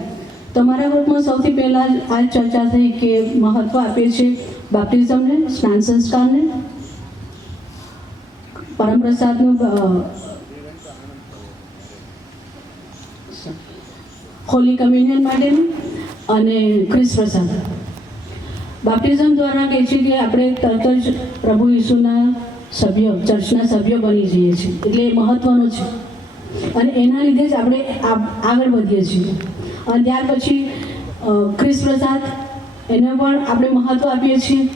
તો અમારા ગ્રુપમાં સૌથી પહેલાં આ ચર્ચા થઈ કે મહત્ત્વ આપીએ છીએ બાપ્ટિઝમને, સ્નાન સંસ્કારને, પરમપ્રસાદનું હોલી કમ્યુનિયન માટેનું અને ખ્રિસ્ત પ્રસાદ. બાપ્ટિઝમ દ્વારા કહે છે કે આપણે તરત જ પ્રભુ ઈસુના સભ્ય, ચર્ચના સભ્ય બની જઈએ છીએ, એટલે એ મહત્ત્વનું છે અને એના લીધે જ આપણે આગળ વધીએ છીએ. અને ત્યાર પછી ખ્રિસ્ત પ્રસાદ, એને પણ આપણે મહત્ત્વ આપીએ છીએ.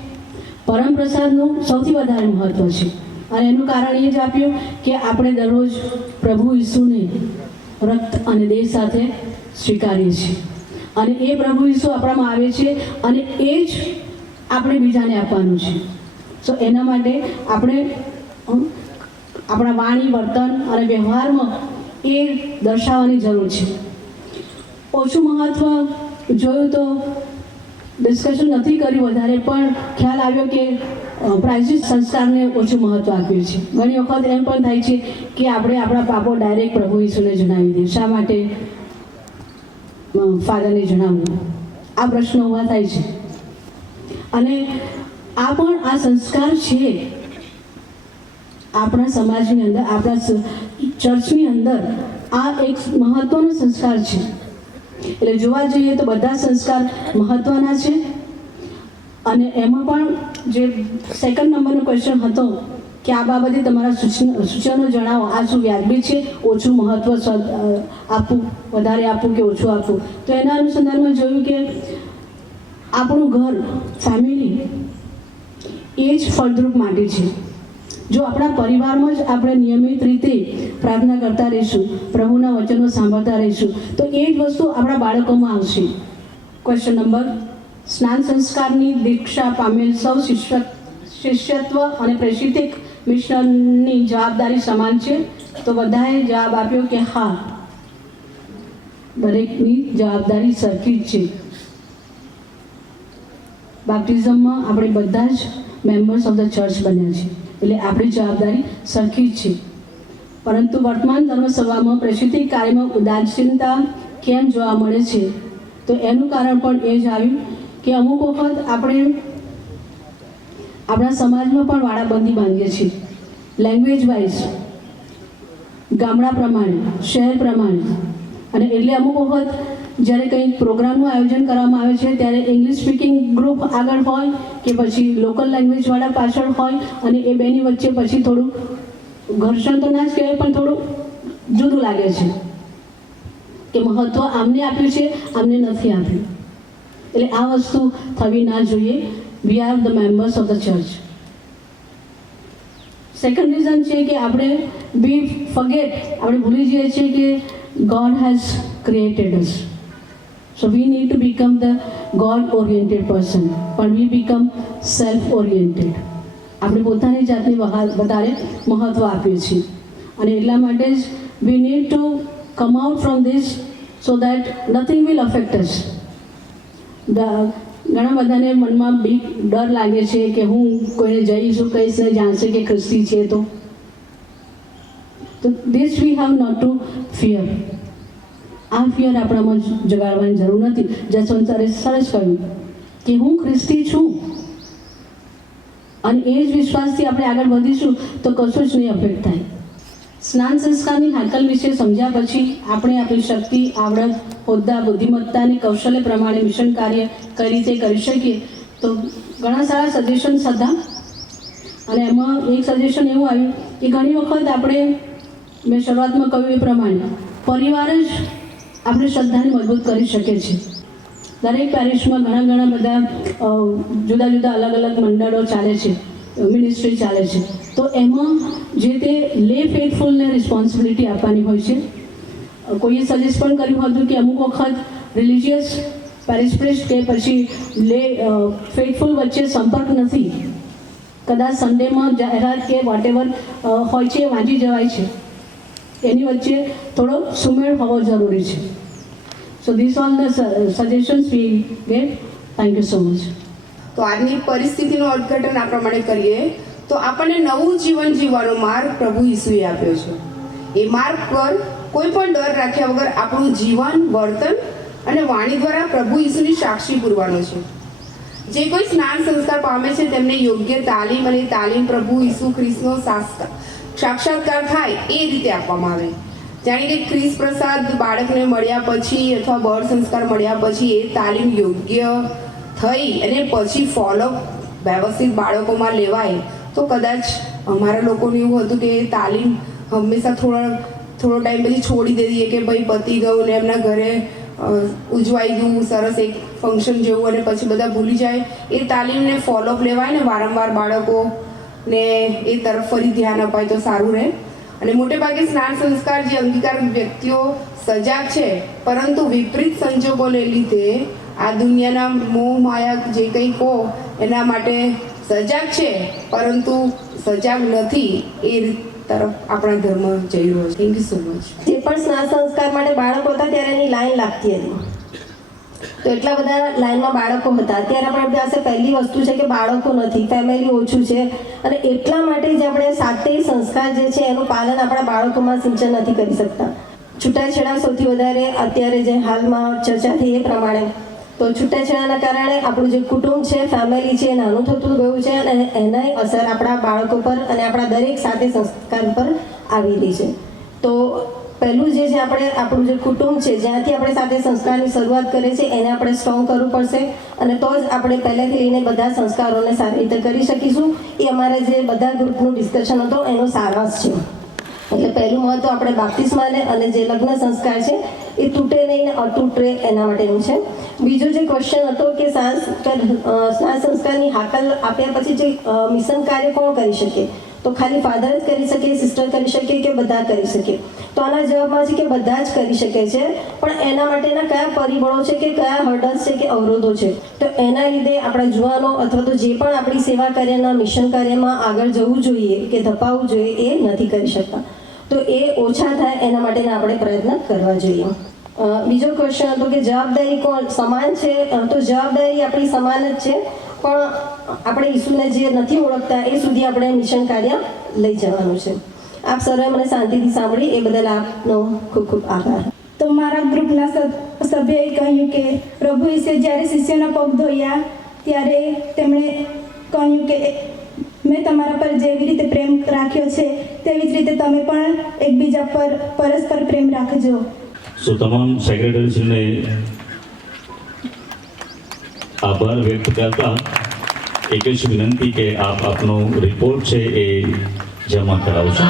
પરમપ્રસાદનું સૌથી વધારે મહત્ત્વ છે અને એનું કારણ એ જ આપ્યું કે આપણે દરરોજ પ્રભુ ઈસુને રક્ત અને દેહ સાથે સ્વીકારીએ છીએ અને એ પ્રભુ ઈસુ આપણામાં આવે છે અને એ જ આપણે બીજાને આપવાનું છે. સો એના માટે આપણે આપણા વાણી, વર્તન અને વ્યવહારમાં એ દર્શાવવાની જરૂર છે. ઓછું મહત્ત્વ જોયું તો ડિસ્કશન નથી કર્યું વધારે, પણ ખ્યાલ આવ્યો કે પ્રાયશ્ચિત સંસ્કારને ઓછું મહત્ત્વ આપ્યું છે. ઘણી વખત એમ પણ થાય છે કે આપણે આપણા પાપો ડાયરેક્ટ પ્રભુ ઈસુને જણાવી દઈએ. શા માટે ફાધરને જણાવવું? આ પ્રશ્ન ઊભા થાય છે. અને આ પણ આ સંસ્કાર છે આપણા સમાજની અંદર, આપણા ચર્ચની અંદર આ એક મહત્ત્વનો સંસ્કાર છે. એટલે જોવા જઈએ તો બધા સંસ્કાર મહત્ત્વના છે. અને એમાં પણ જે સેકન્ડ નંબરનો ક્વેશ્ચન હતો કે આ બાબતે તમારા સૂચનો જણાવો, આ શું વ્યાજબી છે, ઓછું મહત્ત્વ આપવું, વધારે આપવું કે ઓછું આપવું? તો એના અનુસંધાનમાં જોયું કે આપણું ઘર, ફેમિલી એ જ ફળદ્રુપ માટી છે. જો આપણા પરિવારમાં જ આપણે નિયમિત રીતે પ્રાર્થના કરતા રહીશું, પ્રભુના વચનો સાંભળતા રહીશું, તો એ જ વસ્તુ આપણા બાળકોમાં આવશે. ક્વેશ્ચન નંબર: સ્નાન સંસ્કારની દીક્ષા પામેલ સૌ શિષ્યત્વ અને પ્રેષિતિક મિશનની જવાબદારી સમાન છે? તો બધાએ જવાબ આપ્યો કે હા, દરેકની જવાબદારી સરખી જ છે. બાપ્ટિઝમમાં આપણે બધા જ મેમ્બર્સ ઓફ ધ ચર્ચ બન્યા છે, એટલે આપણી જવાબદારી સરખી જ છે. પરંતુ વર્તમાન ધર્મસભામાં પ્રેષિતિક કાર્યમાં ઉદાસીનતા કેમ જોવા મળે છે? તો એનું કારણ પણ એ જ આવ્યું કે અમુક વખત આપણે આપણા સમાજમાં પણ વાડાબંધી બાંધીએ છીએ, લેંગ્વેજ વાઇઝ, ગામડા પ્રમાણે, શહેર પ્રમાણે. અને એટલે અમુક વખત જ્યારે કંઈક પ્રોગ્રામનું આયોજન કરવામાં આવે છે ત્યારે ઇંગ્લિશ સ્પીકિંગ ગ્રુપ આગળ હોય કે પછી લોકલ લેંગ્વેજવાળા પાછળ હોય, અને એ બેની વચ્ચે પછી થોડું ઘર્ષણ તો ના જ કહેવાય પણ થોડું જુદું લાગે છે કે મહત્ત્વ આમને આપ્યું છે, આમને નથી આપ્યું. એટલે આ વસ્તુ થવી ના જોઈએ. We are the members of the church. Second reason છે કે આપણે ભૂલી જઈએ છીએ કે God has created us. So we need to become the God-oriented person, but we become self-oriented. આપણે પોતાની જાતને વધારે મહત્ત્વ આપીએ છીએ, અને એટલા માટે જ we need to come out from this so that nothing will affect us. ઘણા બધાને મનમાં ડર લાગે છે કે હું કોઈને જઈશું કહીશ ને જાણશે કે ખ્રિસ્તી છે, તો this we have not to fear. આ ફિયર આપણામાં જગાડવાની જરૂર નથી. જસવંત સરે સરસ કહ્યું કે હું ખ્રિસ્તી છું, અને એ જ વિશ્વાસથી આપણે આગળ વધીશું તો કશું જ નહીં અફેક્ટ થાય. સ્નાન સંસ્કારની હાકલ વિશે સમજ્યા પછી આપણે આપણી શક્તિ, આવડત, હોદ્દા, બુદ્ધિમત્તા અને કૌશલ્ય પ્રમાણે મિશન કાર્ય કઈ રીતે કરી શકીએ, તો ઘણા સારા સજેશન્સ હતા. અને એમાં એક સજેશન એવું આવ્યું કે ઘણી વખત આપણે, મેં શરૂઆતમાં કહ્યું એ પ્રમાણે, પરિવાર જ આપણે શ્રદ્ધાને મજબૂત કરી શકે છે. દરેક પેરિશમાં ઘણા બધા જુદા જુદા અલગ અલગ મંડળો ચાલે છે, મિનિસ્ટ્રી ચાલે છે, તો એમાં જે તે લે ફેથફુલને રિસ્પોન્સિબિલિટી આપવાની હોય છે. કોઈએ સજેસ્ટ પણ કર્યું હતું કે અમુક વખત રિલિજિયસ પેરિશ પ્રિસ્ટ કે પછી લે ફેથફુલ વચ્ચે સંપર્ક નથી. કદાચ સન્ડેમાં જાહેરાત કે વોટેવર હોય છે એ વાંચી જવાય છે, એની વચ્ચે થોડો સુમેળ હોવો જરૂરી છે. So this all the suggestions we get. Thank you so much. તો આજની પરિસ્થિતિનું અર્થઘટન આ પ્રમાણે કરીએ તો આપણને નવું જીવન જીવવાનો માર્ગ પ્રભુ ઈસુએ આપ્યો છે. એ માર્ગ પર કોઈ પણ ડર રાખ્યા વગર આપણું જીવન, વર્તન અને વાણી દ્વારા પ્રભુ ઈસુની સાક્ષી પૂરવાનો છે. જે કોઈ સ્નાન સંસ્કાર પામે છે તેમને યોગ્ય તાલીમ, અને તાલીમ પ્રભુ ઈસુ ખ્રિસ્તનો સાક્ષાત્કાર થાય એ રીતે આપવામાં આવે. જાણે કે ખ્રિસ્ત પ્રસાદ બાળકને મળ્યા પછી અથવા બળ સંસ્કાર મળ્યા પછી એ તાલીમ યોગ્ય થઈ અને પછી ફોલોઅપ વ્યવસ્થિત બાળકોમાં લેવાય, તો કદાચ અમારા લોકોને એવું હતું કે તાલીમ હંમેશા થોડો ટાઈમ પછી છોડી દઈએ કે ભાઈ પતી ગયું ને એમના ઘરે ઉજવાઈ ગયું સરસ એક ફંક્શન જેવું, અને પછી બધા ભૂલી જાય. એ તાલીમને ફોલોઅપ લેવાય ને વારંવાર બાળકોને એ તરફ ફરી ધ્યાન અપાય તો સારું રહે. અને મોટે ભાગે સ્નાન સંસ્કાર જે અંગીકાર વ્યક્તિઓ સજાગ છે, પરંતુ વિપરીત સંજોગોને લીધે આ દુનિયાના મોહ માયા જે કંઈ કહો એના માટે સજાગ છે પરંતુ સજાગ નથી, એ તરફ આપણા ધર્મ જઈ રહ્યો છે. Thank you so much. જે પણ સ્નાન સંસ્કાર માટે બાળકો હતા ત્યારે એની લાઈન લાગતી હતી, તો એટલા બધા લાઈનમાં બાળકો હતા. અત્યારે આપણી પાસે પહેલી વસ્તુ છે કે બાળકો નથી, ફેમિલી ઓછું છે, અને એટલા માટે જ આપણે 7 સંસ્કાર જે છે એનું પાલન આપણા બાળકોમાં સિંચન નથી કરી શકતા. છૂટાછેડા સૌથી વધારે અત્યારે જે હાલમાં ચર્ચા થઈ એ પ્રમાણે, તો છૂટાછેડાના કારણે આપણું જે કુટુંબ છે, ફેમિલી છે, એ નાનું થતું ગયું છે, અને એનાય અસર આપણા બાળકો પર અને આપણા દરેક સાથે સંસ્કાર પર આવી રહી છે. તો પહેલું જે છે આપણું જે કુટુંબ છે, જ્યાંથી આપણે સાથે સંસ્કારની શરૂઆત કરીએ છીએ, એને આપણે સ્ટ્રોંગ કરવું પડશે, અને તો જ આપણે પહેલેથી લઈને બધા સંસ્કારોને સારી રીતે કરી શકીશું. એ અમારા જે બધા ગ્રુપનું ડિસ્કશન હતો એનો સારાંશ છે. એટલે પહેલું મહત્વ આપણે બાપ્તિસ્માને અને જે લગ્ન સંસ્કાર છે એ તૂટે નહીં ને અતૂટ રહે એના માટેનું છે. બીજો જે ક્વેશ્ચન હતો કે સ્નાન સંસ્કારની હાકલ આપ્યા પછી જે મિશન કાર્ય કોણ કરી શકે, તો ખાલી ફાધર જ કરી શકે, સિસ્ટર કરી શકે કે બધા કરી શકે? તો આના જવાબમાં છે કે બધા જ કરી શકે છે, પણ એના માટેના કયા પરિબળો છે કે કયા હર્ડલ્સ છે કે અવરોધો છે? તો એના લીધે આપણા જુવાનો અથવા તો જે પણ આપણી સેવા કાર્યના મિશન કાર્યમાં આગળ જવું જોઈએ કે ધપાવવું જોઈએ એ નથી કરી શકતા. તો એ ઓછા થાય એના માટેના આપણે પ્રયત્ન કરવા જોઈએ. બીજો ક્વેશ્ચન હતો કે જવાબદારી કોણ સમાન છે? તો જવાબદારી આપણી સમાન જ છે, પણ આપણે ઈસુને જે નથી ઓળખતા એ સુધી આપણે મિશન કાર્ય લઈ જવાનું છે. આપ સર્વે મને શાંતિથી સાંભળી એ બદલ આપનો ખૂબ ખૂબ આભાર. તો મારા ગ્રુપના સભ્યએ કહ્યું કે પ્રભુ ઈસુએ જ્યારે શિષ્યના પગ ધોયા ત્યારે તેમણે કહ્યું કે મેં તમારા પર જેવી રીતે પ્રેમ રાખ્યો છે તેવી જ રીતે તમે પણ એકબીજા પર પરસ્પર પ્રેમ રાખજો. સો તમામ સેક્રેટરીશ્રીને આભાર વ્યક્ત કરતા એક જ વિનંતી કે આપ આપનો રિપોર્ટ છે એ જમા કરાવશો.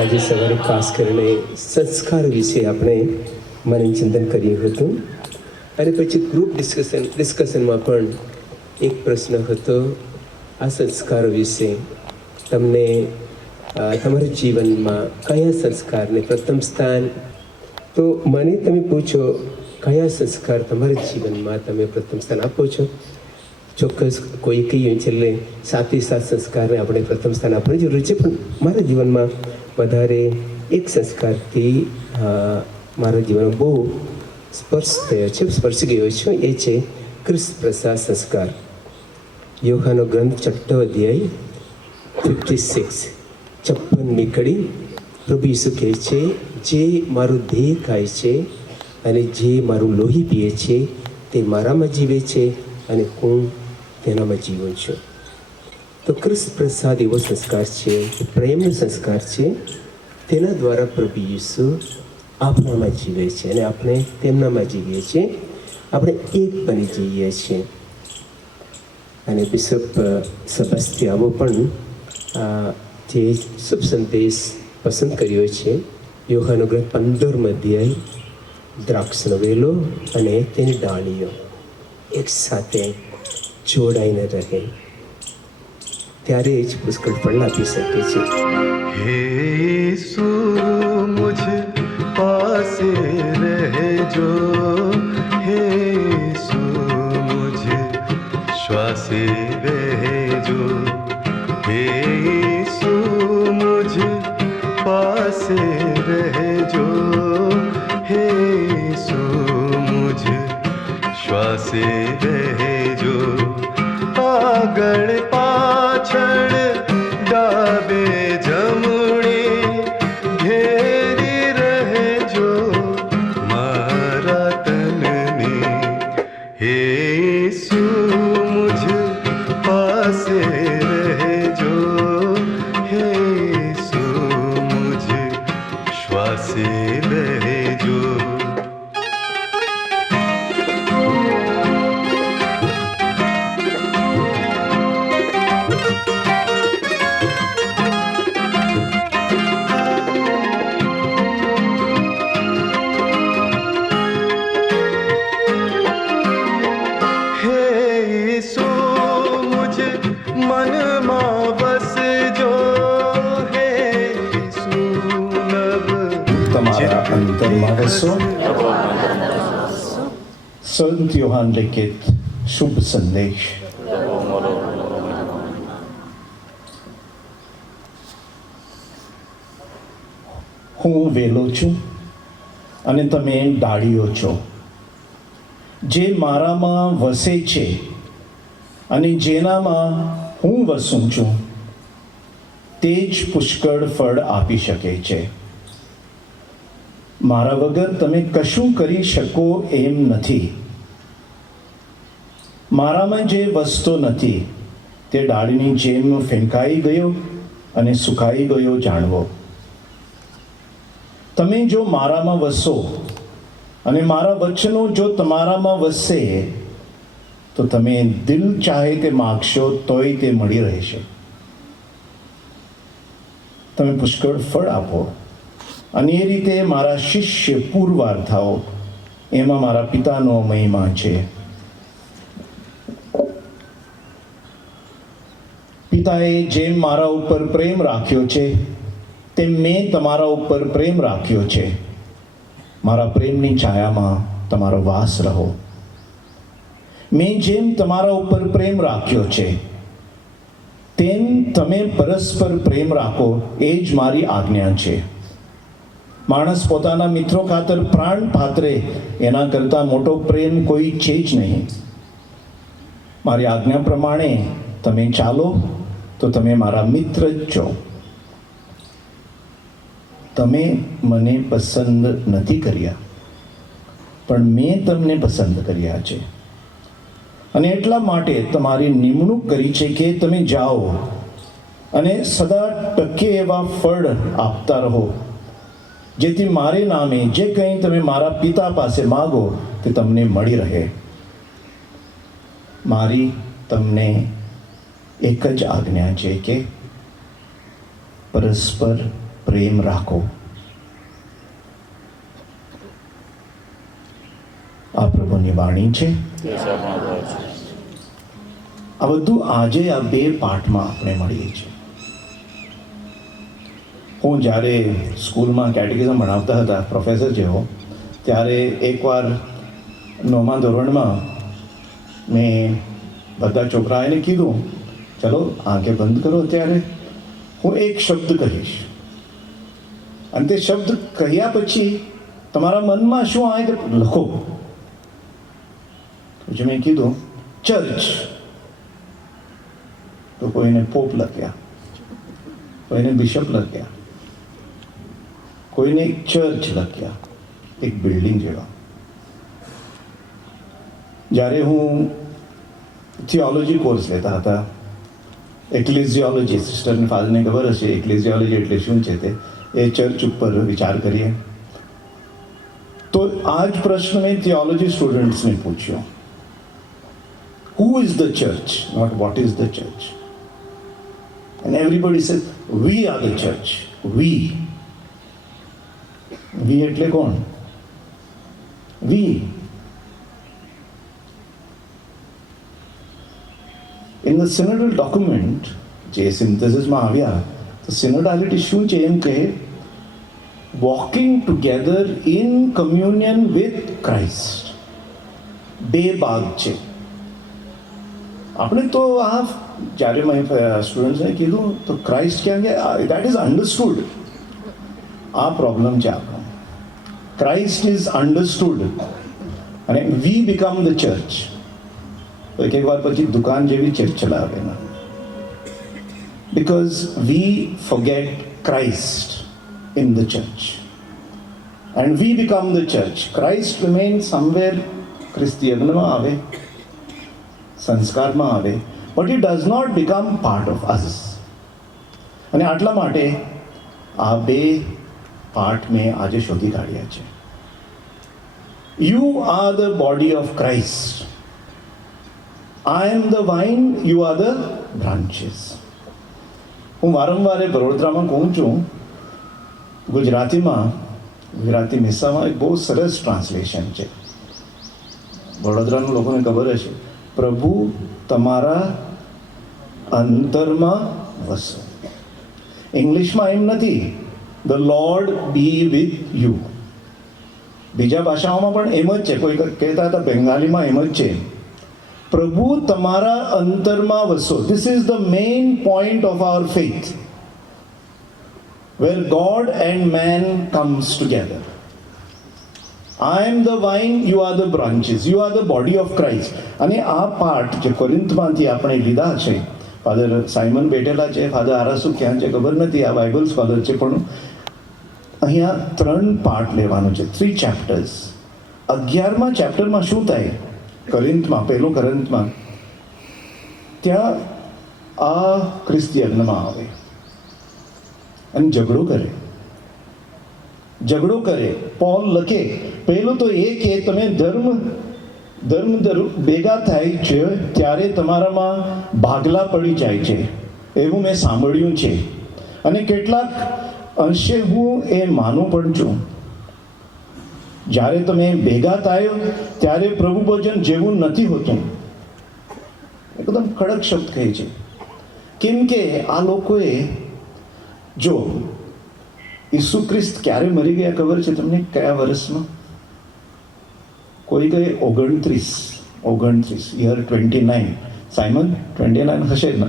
આજે સવારે ખાસ કરીને સંસ્કાર વિશે આપણે મનનચિંતન કર્યું હતું અને પછી ગ્રુપ ડિસ્કશનમાં પણ એક પ્રશ્ન હતો આ સંસ્કારો વિશે. તમને તમારા જીવનમાં કયા સંસ્કારને પ્રથમ સ્થાન? તો મને તમે પૂછો કયા સંસ્કાર તમારા જીવનમાં તમે પ્રથમ સ્થાન આપો છો? ચોક્કસ કોઈ કહીએ છેલ્લે 7 સંસ્કારને આપણે પ્રથમ સ્થાન આપવાની જરૂર છે, પણ મારા જીવનમાં વધારે એક સંસ્કારથી મારા જીવનમાં બહુ સ્પર્શ ગયો છે, એ છે ખ્રિસ્ત પ્રસાદ સંસ્કાર. યોહાનો ગ્રંથ 6 અધ્યાય 56 કડી પ્રભુ ઈસુ કહે છે, જે મારું દેહ ખાય છે અને જે મારું લોહી પીએ છે તે મારામાં જીવે છે અને હું તેનામાં જીવું છું. તો ખ્રિસ્ત પ્રસાદ એવો સંસ્કાર છે, પ્રેમનો સંસ્કાર છે. તેના દ્વારા પ્રભુ ઈસુ આપણામાં જીવે છે અને આપણે તેમનામાં જીવીએ છીએ. આપણે એક બની જઈએ છીએ. અને બિશપ સેબેસ્ટિયાનો પણ જે શુભ સંદેશ પસંદ કર્યો છે. યોહાનો ગ્રંથ 15 અધ્યાય, દ્રાક્ષનો વેલો અને તેની ડાળીઓ એક સાથે જોડાઈને રહે ત્યારે જ પુષ્કળ ફળ આપી શકે છે. हे यीशु मुझ पासे रहजो, हे यीशु मुझ श्वासे रहजो, हे यीशु मुझ पासे रहजो, हे यीशु मुझ श्वासे रहजो. આગળ પાછળ ડાબે જમણે यीशु मुझ पासे रहे जो, हे यीशु मुझ श्वासे रहे जो। તમારા અંતરમાં વસો. સંત યોહાન લિખિત શુભ સંદેશ. હું વેલો છું અને તમે ડાળીઓ છો. જે મારામાં વસે છે અને જેનામાં હું વસું છું તે જ પુષ્કળ ફળ આપી શકે છે. મારા વગર તમે કશું કરી શકો એમ નથી. મારામાં જે વસતો નથી તે ડાળીની જેમ ફેંકાઈ ગયો અને સુકાઈ ગયો જાણવો. તમે જો મારામાં વસો અને મારા વચનો જો તમારામાં વસે તો તમે દિલ ચાહે તે માગશો તોય તે મળી રહેશે. તમે પુષ્કળ ફળ આપો અને એ રીતે મારા શિષ્ય પુરવાર થાઓ. એમાં મારા પિતાનો મહિમા છે. પિતાએ જેમ મારા ઉપર પ્રેમ રાખ્યો છે તેમ મેં તમારા ઉપર પ્રેમ રાખ્યો છે. મારા પ્રેમની છાયામાં તમારો વાસ રહો. મેં જેમ તમારા ઉપર પ્રેમ રાખ્યો છે તેમ તમે પરસ્પર પ્રેમ રાખો, એ જ મારી આજ્ઞા છે. માણસ પોતાના મિત્રો ખાતર પ્રાણ પાથરે એના કરતાં મોટો પ્રેમ કોઈ છે જ નહીં. મારી આજ્ઞા પ્રમાણે તમે ચાલો તો તમે મારા મિત્ર જ છો. તમે મને પસંદ નથી કર્યા, પણ મેં તમને પસંદ કર્યા છે અને એટલા માટે તમારી નિમણૂક કરી છે કે તમે જાઓ અને સદા ટકે એવા ફળ આપતા રહો, જેથી મારે નામે જે કંઈ તમે મારા પિતા પાસે માગો તે તમને મળી રહે. મારી તમને એક જ આજ્ઞા છે કે પરસ્પર પ્રેમ રાખો. આ પ્રભુની વાણી છે. આ બધું આજે આ 2 પાઠમાં આપણે મળીએ છીએ. હું જ્યારે સ્કૂલમાં કેટેકિઝમ ભણાવતા હતા પ્રોફેસર જેવો, ત્યારે એકવાર 9મા ધોરણમાં મેં બધા છોકરાઓને કીધું, ચલો આંખે બંધ કરો. ત્યારે હું એક શબ્દ કહીશ અને તે શબ્દ કહ્યા પછી તમારા મનમાં શું આવે તે લખો. પછી મેં કીધું ચર્ચ, તો કોઈને પોપ લખ્યા, કોઈને બિશપ લખ્યા, કોઈને એક ચર્ચ લખ્યા, એક બિલ્ડિંગ જેવા. જ્યારે હું થિયોલોજી કોર્સ લેતા હતા, એક્લેઝિયોલોજી, સિસ્ટરને ફાધરને ખબર હશે એક્લેઝિયોલોજી એટલે શું છે તે, એ ચર્ચ ઉપર વિચાર કરીએ. તો આ જ પ્રશ્ન મેં થિયોલોજી સ્ટુડન્ટ્સને પૂછ્યો. Who is the church? Not what is the church. And everybody said, we are the church. We. We એટલે કોણ? We. In the synodal document, જે સિન્થેસિસમાં આવ્યા, તો સિનોડાલિટી શું છે એમ કે walking together in communion with Christ. 2 ભાગ છે. આપણે તો આ જ્યારે મેં સ્ટુડન્ટ્સને કીધું તો ક્રાઇસ્ટ ક્યાં ગયા, દેટ ઇઝ અન્ડરસ્ટુડ. આ પ્રોબ્લેમ છે આપણો. ક્રાઇસ્ટ ઇઝ અન્ડરસ્ટુડ અને વી બીકમ ધ ચર્ચ. તો એક વાર પછી દુકાન જેવી ચર્ચ ચલાવે ના, because we forget Christ in the church and we become the church. Christ remains somewhere, ક્રિસ્તી યજ્ઞમાં આવે સંસ્કારમાં આવે, but it does not become part of us. અને આટલા માટે આ બે પાર્ટ મેં આજે શોધી કાઢ્યા છે. You are the body of Christ. I am the wine, you are the branches. હું વારંવાર વડોદરામાં કહું છું, ગુજરાતી મિસ્સામાં એક બહુ સરસ ટ્રાન્સલેશન છે. વડોદરાના લોકોને ખબર હશે, પ્રભુ તમારા અંતરમાં વસો. ઇંગ્લિશમાં એમ નથી, the lord be with you. બીજા ભાષાઓમાં પણ એમ જ છે. કોઈ કહેતા હતા બેંગાલીમાં એમ જ છે, પ્રભુ તમારા અંતરમાં વસો. This is the main point of our faith, where God and man comes together. I am the vine, you are the branches, you are the body of Christ. અને આ પાઠ જે કોરિન્થમાંથી આપણે લીધા છે, ફાધર સાયમન બેઠેલા છે, ફાધર આરાસુ ક્યાં છે ખબર નથી, આ બાઇબલ સ્કોલર છે, પણ અહીંયા 3 પાર્ટ લેવાનું છે, 3 ચેપ્ટર્સ. 11મા ચેપ્ટરમાં શું થાય, કોરિન્થમાં, પહેલો કોરિન્થમાં, ત્યાં આ ખ્રિસ્તી યજ્ઞમાં આવે અને ઝઘડો કરે. પોલ લખે, પહેલું તો એ કે તમે ધર્મ ભેગા થાય છે ત્યારે તમારામાં ભાગલા પડી જાય છે, એવું મેં સાંભળ્યું છે. અને કેટલાક અંશે હું એ માનું પણ છું. જ્યારે તમે ભેગા થાય ત્યારે પ્રભુ ભોજન જેવું નથી હોતું. એકદમ કડક શબ્દ કહે છે, કેમ કે આ લોકોએ, જો ઈસુ ખ્રિસ્ત ક્યારે મરી ગયા ખબર છે તમને? કયા વર્ષમાં? કોઈ કહે 29 યર 29. સાયમન 29 હશે ને?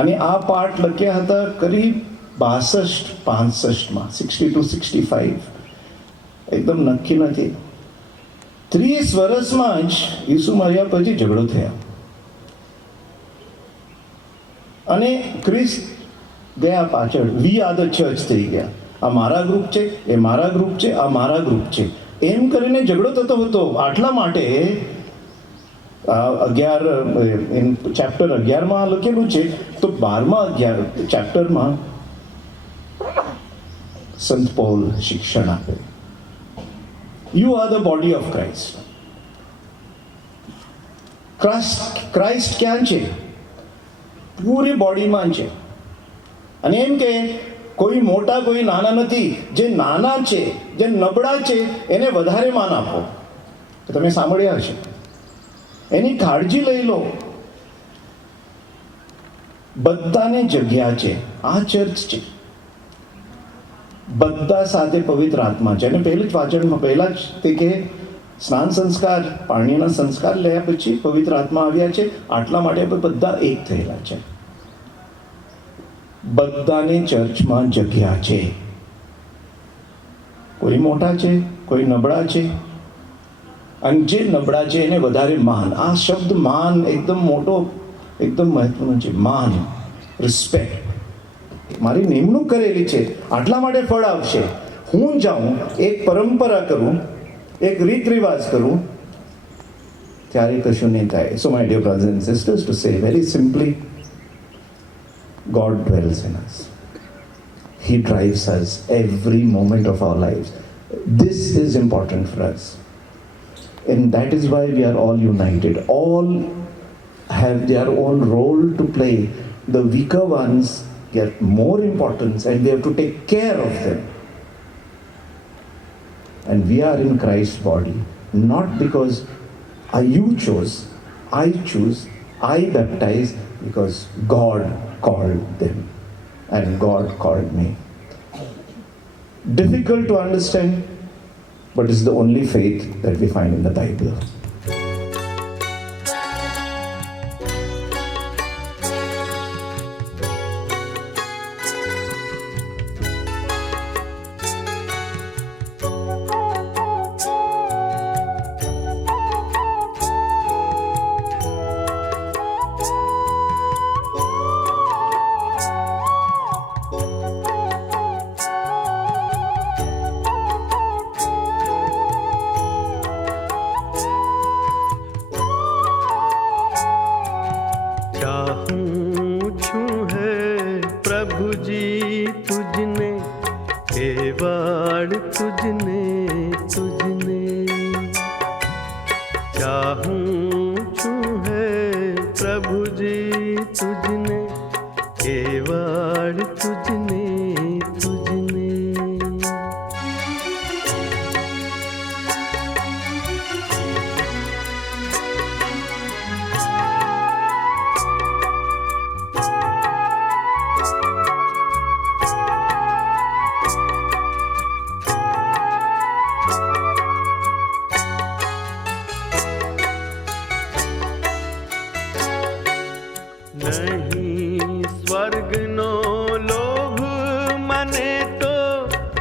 અને આ પાઠ લખ્યા હતા કરીબ 62-65માં, 62-65, એકદમ નક્કી નથી. 30 વર્ષમાં જ ઈસુ મર્યા પછી ઝઘડો થયા અને ખ્રિસ્ત ગયા પાછળ. વી આર ધ ચર્ચ થઈ ગયા. આ મારા ગ્રુપ છે, એ મારા ગ્રુપ છે, આ મારા ગ્રુપ છે, એમ કરીને ઝઘડો થતો હતો. આટલા માટે 11 ચેપ્ટર 11માં લખેલું છે, તો 12મા ચેપ્ટરમાં સંત પૌલ શિક્ષણ આપે, you are the body of Christ. Christ ક્યાં છે? પૂરી બોડીમાં છે. અને એમ કે કોઈ મોટા કોઈ નાના નથી. જે નાના છે, જે નબળા છે, એને વધારે માન આપો. તમે સાંભળ્યા હશે, એની કાળજી લઈ લો. બધાને જગ્યા છે. આ ચર્ચ છે, બધા સાથે પવિત્ર આત્મા છે. અને પહેલું જ વાચનમાં પહેલા જ તે કે સ્નાન સંસ્કાર, પાણીના સંસ્કાર લયા પછી પવિત્ર આત્મા આવ્યા છે. આટલા માટે બધા એક થયેલા છે. બધાને ચર્ચમાં જગ્યા છે. કોઈ મોટા છે, કોઈ નબળા છે, અને જે નબળા છે એને વધારે માન. આ શબ્દ માન એકદમ મોટો, એકદમ મહત્વનો છે. માન, રિસ્પેક્ટ. મારી નિમણૂક કરેલી છે, આટલા માટે ફળ આવશે. હું જાઉં, એક પરંપરા કરું, એક રીત રિવાજ કરું, ત્યારે કશું નહીં થાય. So my dear brothers and sisters, to say very simply, God dwells in us. He drives us every moment of our lives. This is important for us. And that is why we are all united. All have their own role to play. The weaker ones get more importance and we have to take care of them. And we are in Christ's body, not because you chose, I choose, I baptize, because God called them and God called me. Difficult to understand, but it's the only faith that we find in the Bible. चाहूं छूं है प्रभु जी तुझने, केवल तुझने तुझने। नहीं स्वर्गनो लोभ मने तो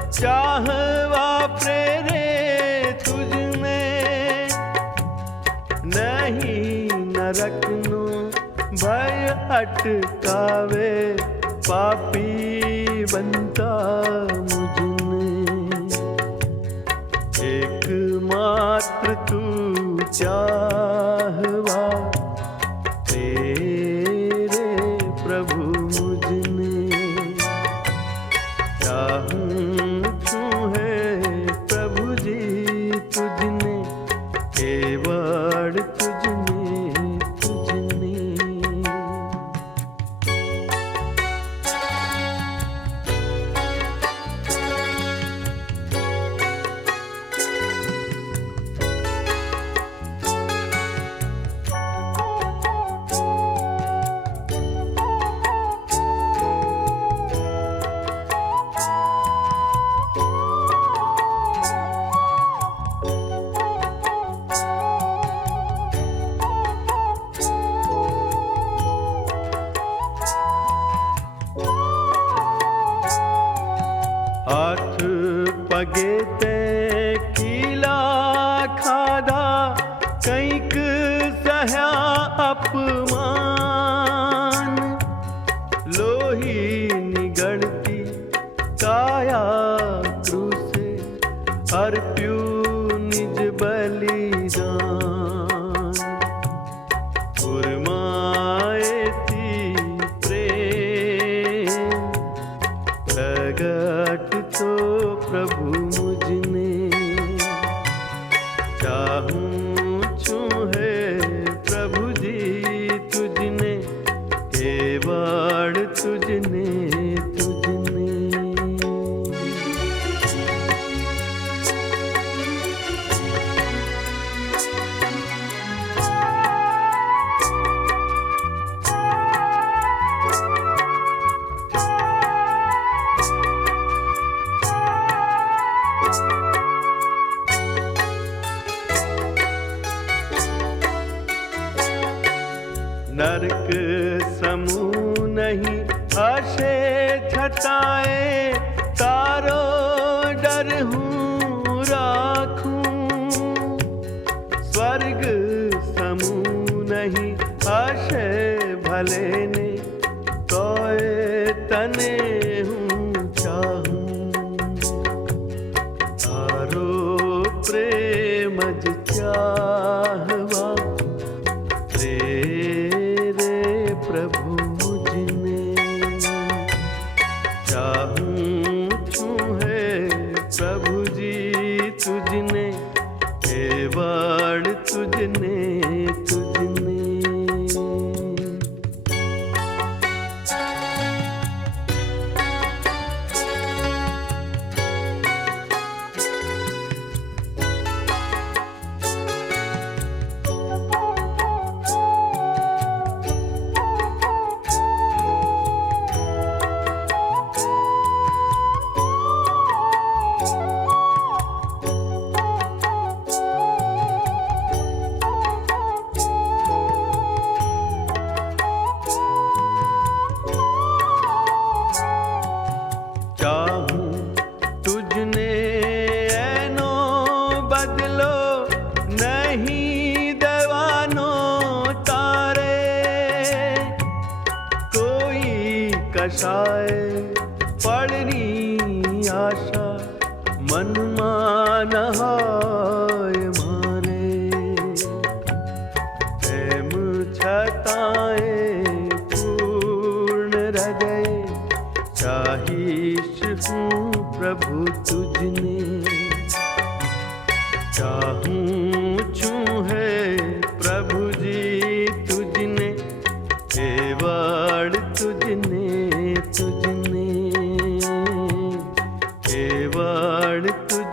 चाहवा प्रेरे तुझमें, नहीं नरकनो भय अटकावे पापी बनता मुझने। एकमात्र तू चाहवा तेरे प्रभु मुझने, चाहूं छूं है प्रभु जी तुझने, केवल तुझने तुझने। हाथ पगे ते कीला खाधा, कंईक सहया अपमान। लोही निगड़ती काया क्रूसे, अर्प्यू निज बलिदान। उर्माए थी प्रेम प्रगट तो प्रभु मुझने, चाहूं छूं है प्रभु जी तुझने, केवल तुझने तुझने। नरक समूह नहीं आशे छटाए, तारो डर हूँ राखूं। स्वर्ग समूह नहीं आशे भले ने, तोए तने हूँ चाहूं। तारो प्रेमज चाहवा तेरे प्रभु मुझने, चाहूं छूं है प्रभु जी तुझने, केवल तुझने तुझने। चाहूं तुझने ऐनो बदलो, नहीं दवानो तारे। कोई कषाय पड़नी आशा, मन मान हाय मारे। प्रेम छताए पूर्ण हृदय, चाहीश हूँ प्रभु तुझने, चाहूं छूं है बाण तुझ